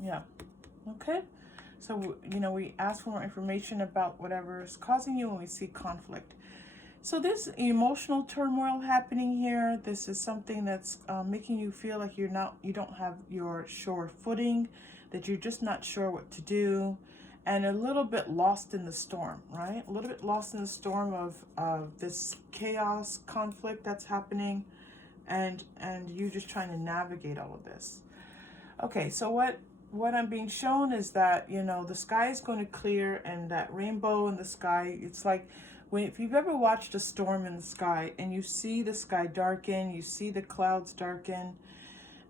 Yeah. Okay. So, we ask for more information about whatever is causing you when we see conflict. So there's emotional turmoil happening here. This is something that's making you feel like you don't have your sure footing, that you're just not sure what to do, and a little bit lost in the storm, right? A little bit lost in the storm of this chaos, conflict that's happening, and you just trying to navigate all of this. Okay, so what I'm being shown is that, the sky is going to clear, and that rainbow in the sky, it's like, if you've ever watched a storm in the sky and you see the sky darken, you see the clouds darken,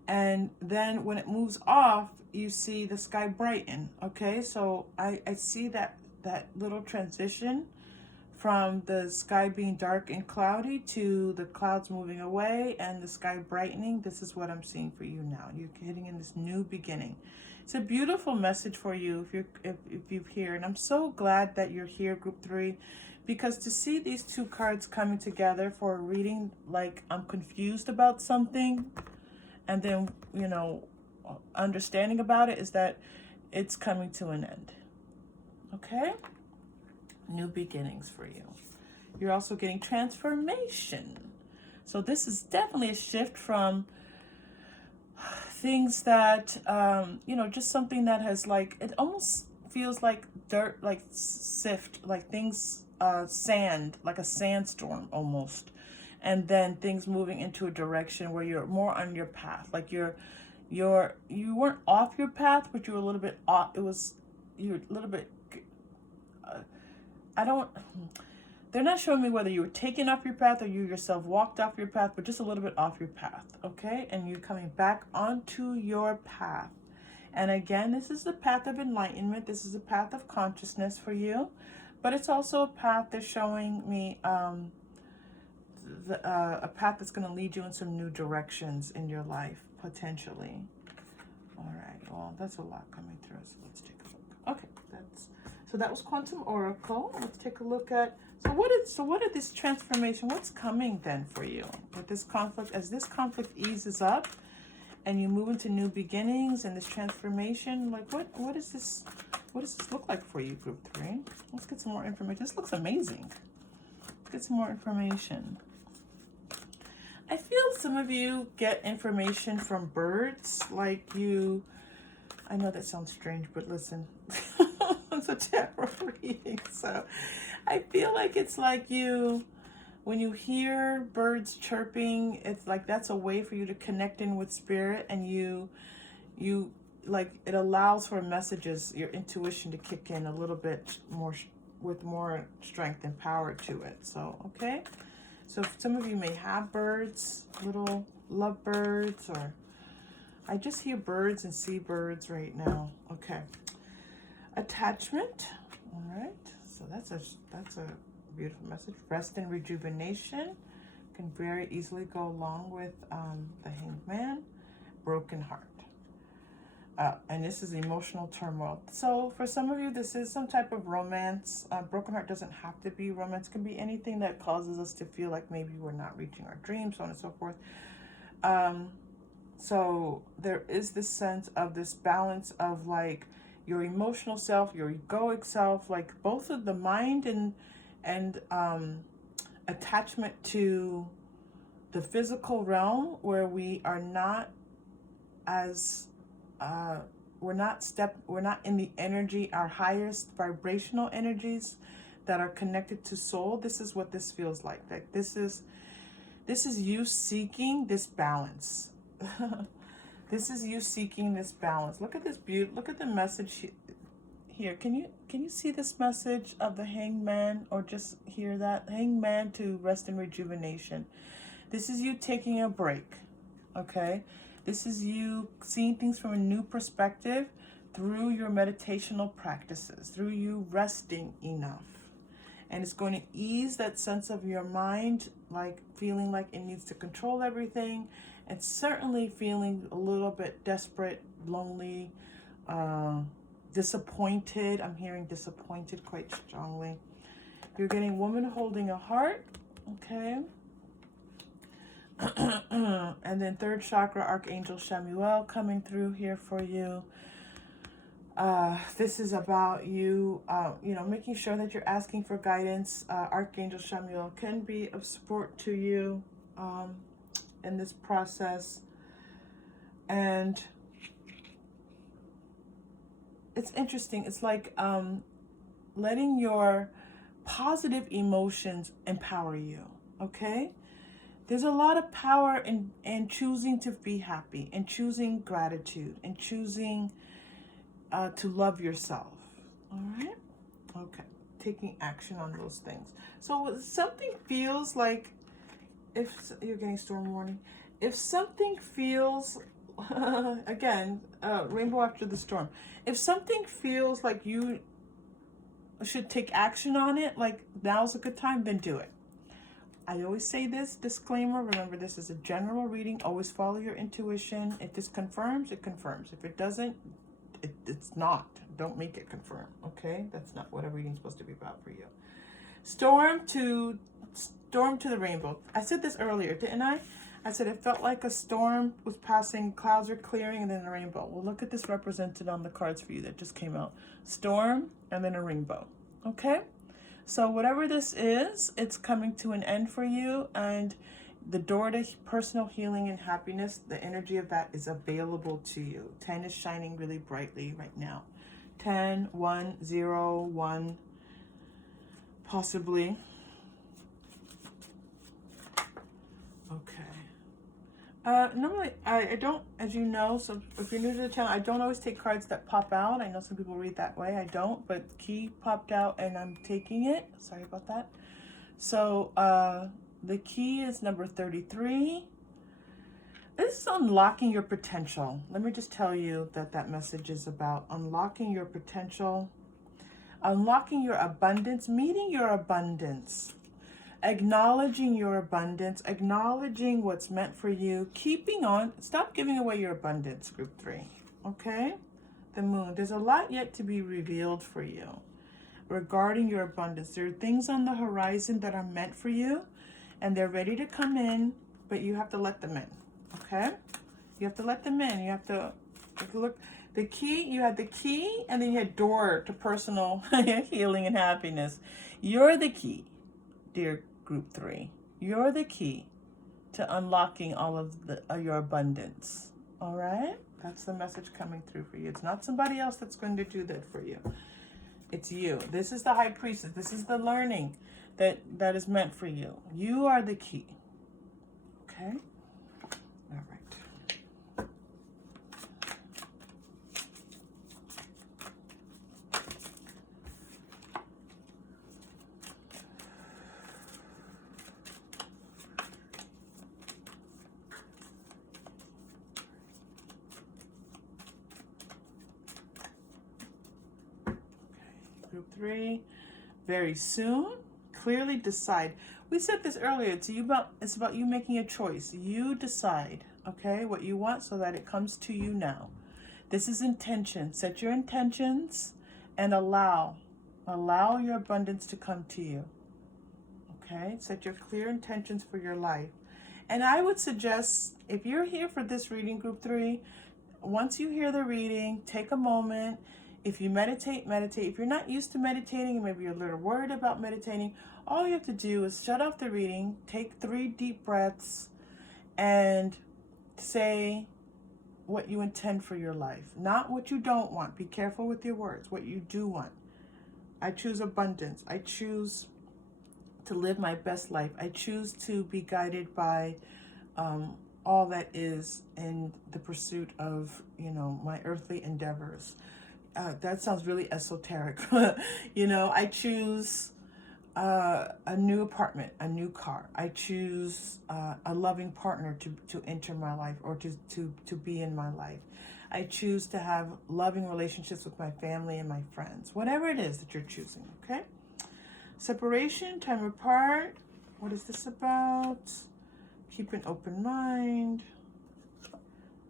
and then when it moves off, you see the sky brighten. Okay, so I see that little transition from the sky being dark and cloudy to the clouds moving away and the sky brightening. This is what I'm seeing for you now. You're getting in this new beginning. It's a beautiful message for you if you're here, and I'm so glad that you're here, Group 3, because to see these two cards coming together for a reading, like I'm confused about something, and then, understanding about it, is that it's coming to an end. Okay? New beginnings for you. You're also getting transformation. So this is definitely a shift from things that, just something that has, like, it almost feels like dirt, like sift, like things, sand, like a sandstorm almost. And then things moving into a direction where you're more on your path. Like you weren't off your path, but you were a little bit off. You're a little bit, they're not showing me whether you were taken off your path or you yourself walked off your path, but just a little bit off your path, okay? And you're coming back onto your path. And again, this is the path of enlightenment. This is a path of consciousness for you, but it's also a path that's showing me a path that's going to lead you in some new directions in your life, potentially. All right, well, that's a lot coming through, so let's take a look. Okay, so that was Quantum Oracle. Let's take a look at, so what are this transformation, what's coming then for you with this conflict, as this conflict eases up and you move into new beginnings and this transformation, like what does this look like for you, group 3? Let's get some more information. This looks amazing. Let's get some more information. I feel some of you get information from birds, like you, I know that sounds strange, but listen, it's a tarot reading, so I feel like it's like you, when you hear birds chirping, it's like that's a way for you to connect in with spirit, and you like, it allows for messages, your intuition to kick in a little bit more, with more strength and power to it. So, okay. So some of you may have birds, little lovebirds, or I just hear birds and see birds right now. Okay. Attachment. All right. So that's a beautiful message. Rest and rejuvenation can very easily go along with the Hanged Man. Broken heart. And this is emotional turmoil. So for some of you, this is some type of romance. Broken heart doesn't have to be romance. It can be anything that causes us to feel like maybe we're not reaching our dreams, so on and so forth. So there is this sense of this balance of like your emotional self, your egoic self, like both of the mind and attachment to the physical realm, where we are not as we're not in the energy, our highest vibrational energies that are connected to soul. This is what this feels like. Like this is you seeking this balance. This is you seeking this balance. Look at this beauty. Look at the message here. Can you see this message of the Hanged Man, or just hear that? Hanged Man to rest and rejuvenation. This is you taking a break. Okay. This is you seeing things from a new perspective through your meditational practices, through you resting enough. And it's going to ease that sense of your mind, like feeling like it needs to control everything, and certainly feeling a little bit desperate, lonely, disappointed. I'm hearing disappointed quite strongly. You're getting woman holding a heart, okay? And then third chakra, Archangel Shamuel coming through here for you. This is about you, making sure that you're asking for guidance. Archangel Shamuel can be of support to you in this process. And it's interesting. It's like letting your positive emotions empower you, okay? There's a lot of power in choosing to be happy, and choosing gratitude, and choosing to love yourself. All right? Okay. Taking action on those things. So something feels like, if you're getting storm warning, if something feels, again, rainbow after the storm. If something feels like you should take action on it, like now's a good time, then do it. I always say this disclaimer. Remember, this is a general reading. Always follow your intuition. If this confirms, it confirms. If it doesn't, it's not. Don't make it confirm, okay? That's not what a reading's supposed to be about for you. Storm to the rainbow. I said this earlier, didn't I? I said it felt like a storm was passing, clouds are clearing, and then a rainbow. Well, look at this represented on the cards for you that just came out. Storm and then a rainbow, okay? So whatever this is, it's coming to an end for you, and the door to personal healing and happiness, the energy of that is available to you. 10 is shining really brightly right now. 10, 1, 0, 1, possibly. Okay. Normally, I don't, as you know, so if you're new to the channel, I don't always take cards that pop out. I know some people read that way. I don't, but key popped out and I'm taking it. Sorry about that. So the key is number 33. This is unlocking your potential. Let me just tell you that message is about unlocking your potential, unlocking your abundance, meeting your abundance. Acknowledging your abundance, acknowledging what's meant for you, keeping on. Stop giving away your abundance, group 3. Okay? The moon. There's a lot yet to be revealed for you regarding your abundance. There are things on the horizon that are meant for you, and they're ready to come in, but you have to let them in. Okay? You have to let them in. You have to look. The key, you had the key, and then you had door to personal healing and happiness. You're the key, dear group 3. You're the key to unlocking all of your abundance. All right? That's the message coming through for you. It's not somebody else that's going to do that for you. It's you. This is the high priestess. This is the learning that is meant for you. You are the key. Okay? All right. Group 3, very soon, clearly decide. We said this earlier. It's about you making a choice. You decide, okay, what you want so that it comes to you now. This is intention. Set your intentions and allow your abundance to come to you. Okay, set your clear intentions for your life. And I would suggest, if you're here for this reading, group 3, once you hear the reading, take a moment. If you meditate, meditate. If you're not used to meditating, maybe you're a little worried about meditating, all you have to do is shut off the reading, take 3 deep breaths, and say what you intend for your life. Not what you don't want. Be careful with your words. What you do want. I choose abundance. I choose to live my best life. I choose to be guided by all that is in the pursuit of, my earthly endeavors. That sounds really esoteric. I choose a new apartment, a new car. I choose a loving partner to enter my life, or to be in my life. I choose to have loving relationships with my family and my friends. Whatever it is that you're choosing, okay? Separation, time apart. What is this about? Keep an open mind.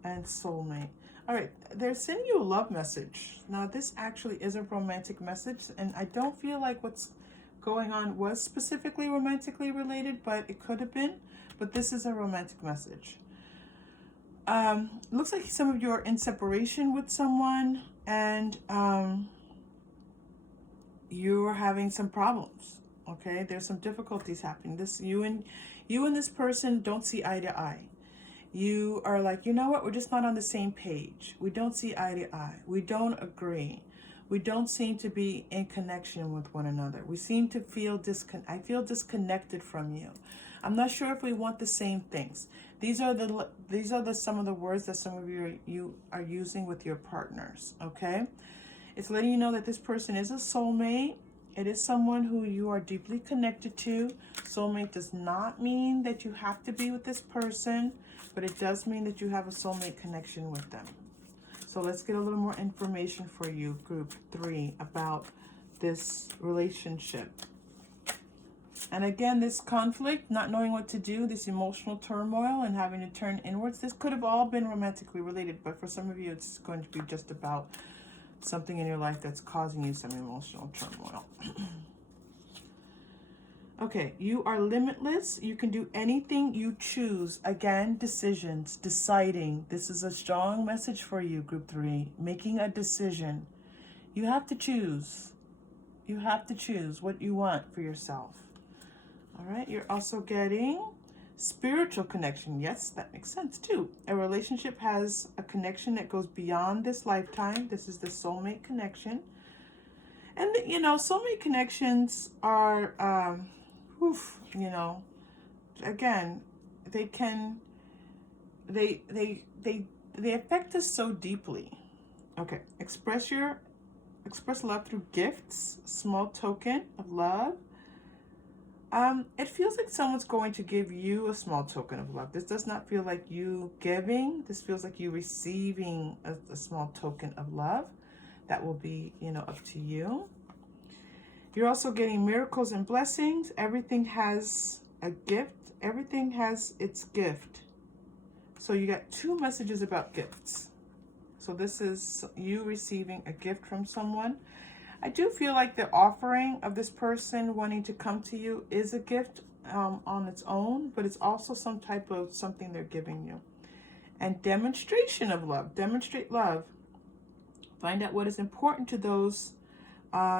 And soulmate. All right, they're sending you a love message. Now, this actually is a romantic message, and I don't feel like what's going on was specifically romantically related, but it could have been. But this is a romantic message. Looks like some of you are in separation with someone, and you're having some problems. Okay, there's some difficulties happening. You and this person don't see eye to eye. You are like, you know what? We're just not on the same page. We don't see eye to eye. We don't agree. We don't seem to be in connection with one another. We seem to feel I feel disconnected from you. I'm not sure if we want the same things. These are some of the words that some of you are using with your partners. Okay, it's letting you know that this person is a soulmate. It is someone who you are deeply connected to. Soulmate does not mean that you have to be with this person, but it does mean that you have a soulmate connection with them. So let's get a little more information for you, group 3, about this relationship. And again, this conflict, not knowing what to do, this emotional turmoil and having to turn inwards, this could have all been romantically related, but for some of you, it's going to be just about something in your life that's causing you some emotional turmoil. Okay, you are limitless. You can do anything you choose. Again, decisions, deciding. This is a strong message for you, group 3. Making a decision. You have to choose. You have to choose what you want for yourself. All right, you're also getting spiritual connection. Yes, that makes sense too. A relationship has a connection that goes beyond this lifetime. This is the soulmate connection. And, soulmate connections are, again, they affect us so deeply. Okay, express love through gifts, small token of love. It feels like someone's going to give you a small token of love. This does not feel like you giving. This feels like you receiving a small token of love. That will be, up to you. You're also getting miracles and blessings. Everything has a gift. Everything has its gift. So you got 2 messages about gifts. So this is you receiving a gift from someone. I do feel like the offering of this person wanting to come to you is a gift on its own, but it's also some type of something they're giving you. And demonstration of love. Demonstrate love. Find out what is important to those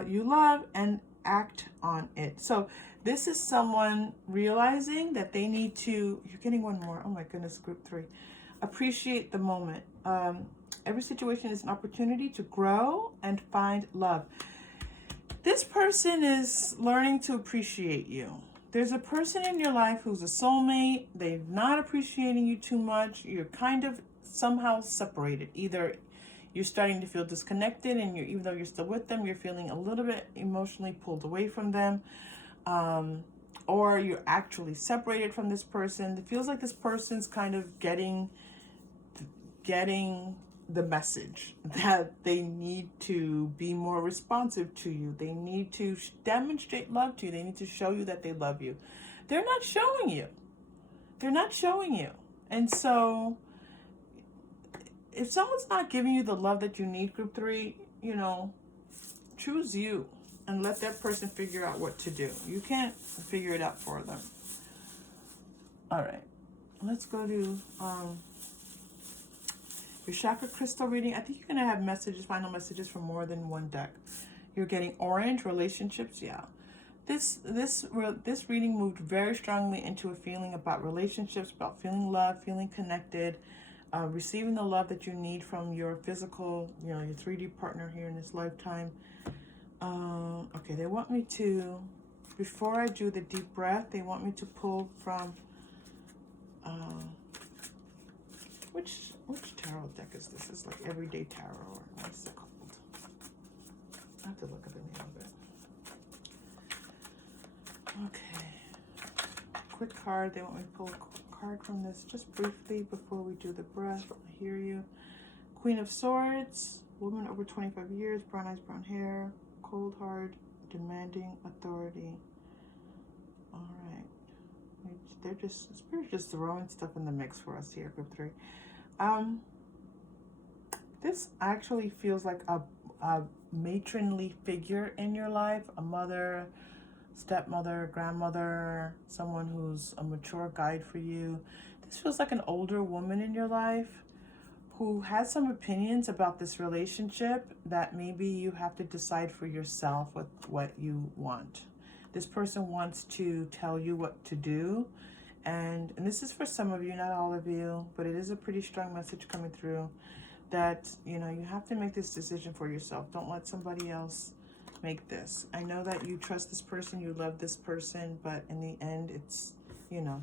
you love and act on it. So this is someone realizing that they need to, you're getting one more. Oh my goodness, group 3. Appreciate the moment. Every situation is an opportunity to grow and find love. This person is learning to appreciate you. There's a person in your life who's a soulmate. They're not appreciating you too much. You're kind of somehow separated. Either you're starting to feel disconnected, and even though you're still with them, you're feeling a little bit emotionally pulled away from them. Or you're actually separated from this person. It feels like this person's kind of getting the message that they need to be more responsive to you. They need to demonstrate love to you. They need to show you that they love you. They're not showing you. They're not showing you. And so if someone's not giving you the love that you need, group 3, choose you and let that person figure out what to do. You can't figure it out for them. All right. Let's go to your chakra crystal reading. I think you're going to have messages, final messages from more than one deck. You're getting orange, relationships. Yeah. This reading moved very strongly into a feeling about relationships, about feeling loved, feeling connected, receiving the love that you need from your physical, your 3D partner here in this lifetime. Okay, they want me to, before I do the deep breath, they want me to pull from, which tarot deck is this? It's like Everyday Tarot, or what's it called? I have to look at the name of it. Okay. Quick card. They want me to pull a card from this just briefly before we do the breath. I hear you. Queen of Swords. Woman over 25 years. Brown eyes, brown hair. Cold heart. Demanding authority. All right. They're just, Spirit's just throwing stuff in the mix for us here, group 3. This actually feels like a matronly figure in your life, a mother, stepmother, grandmother, someone who's a mature guide for you. This feels like an older woman in your life who has some opinions about this relationship that maybe you have to decide for yourself what you want. This person wants to tell you what to do. And this is for some of you, not all of you, but it is a pretty strong message coming through that, you have to make this decision for yourself. Don't let somebody else make this. I know that you trust this person, you love this person, but in the end, it's,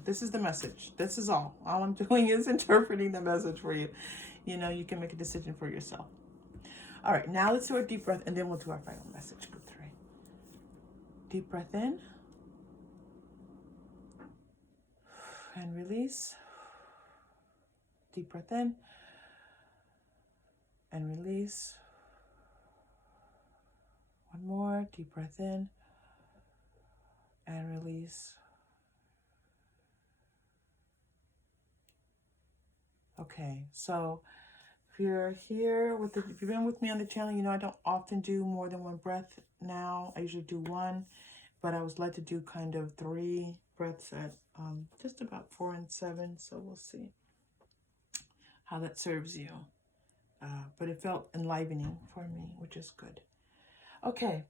this is the message. This is all. All I'm doing is interpreting the message for you. You can make a decision for yourself. All right, now let's do a deep breath, and then we'll do our final message, group 3. Deep breath in. And release. Deep breath in. And release. One more. Deep breath in. And release. Okay, so if you're here if you've been with me on the channel, I don't often do more than one breath now. I usually do one, but I was led to do kind of 3 breaths at just about 4 and 7. So we'll see how that serves you. But it felt enlivening for me, which is good. Okay,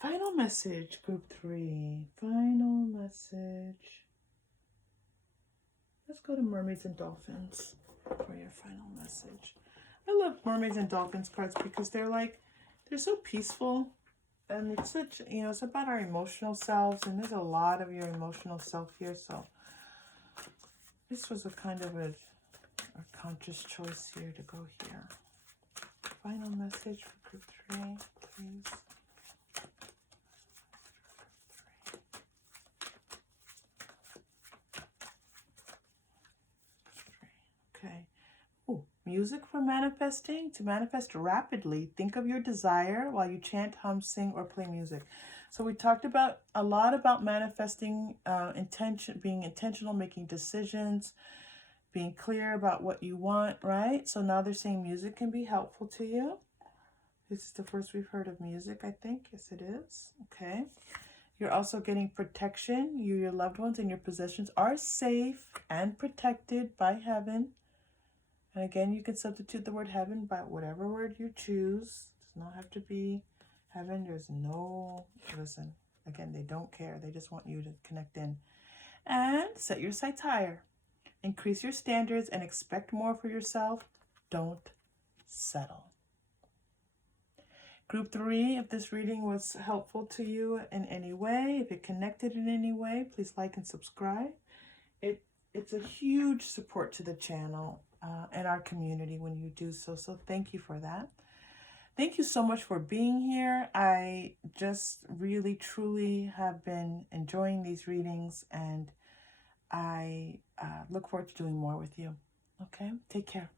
final message, group 3. Final message. Let's go to Mermaids and Dolphins for your final message. I love Mermaids and Dolphins cards because they're so peaceful, and it's such, it's about our emotional selves, and there's a lot of your emotional self here. So this was a kind of a conscious choice here to go here. Final message for group 3, please. Okay. Ooh, music for manifesting. To manifest rapidly, think of your desire while you chant, hum, sing, or play music. So we talked about a lot about manifesting, intention, being intentional, making decisions, being clear about what you want, right? So now they're saying music can be helpful to you. This is the first we've heard of music, I think. Yes, it is. Okay. You're also getting protection. You, your loved ones, and your possessions are safe and protected by heaven. And again, you can substitute the word heaven by whatever word you choose. It does not have to be heaven. There's no, listen, again, they don't care. They just want you to connect in. And set your sights higher. Increase your standards and expect more for yourself. Don't settle. Group 3, if this reading was helpful to you in any way, if it connected in any way, please like and subscribe. It's a huge support to the channel and our community when you do so. So thank you for that. Thank you so much for being here. I just really, truly have been enjoying these readings, and I look forward to doing more with you. Okay? Take care.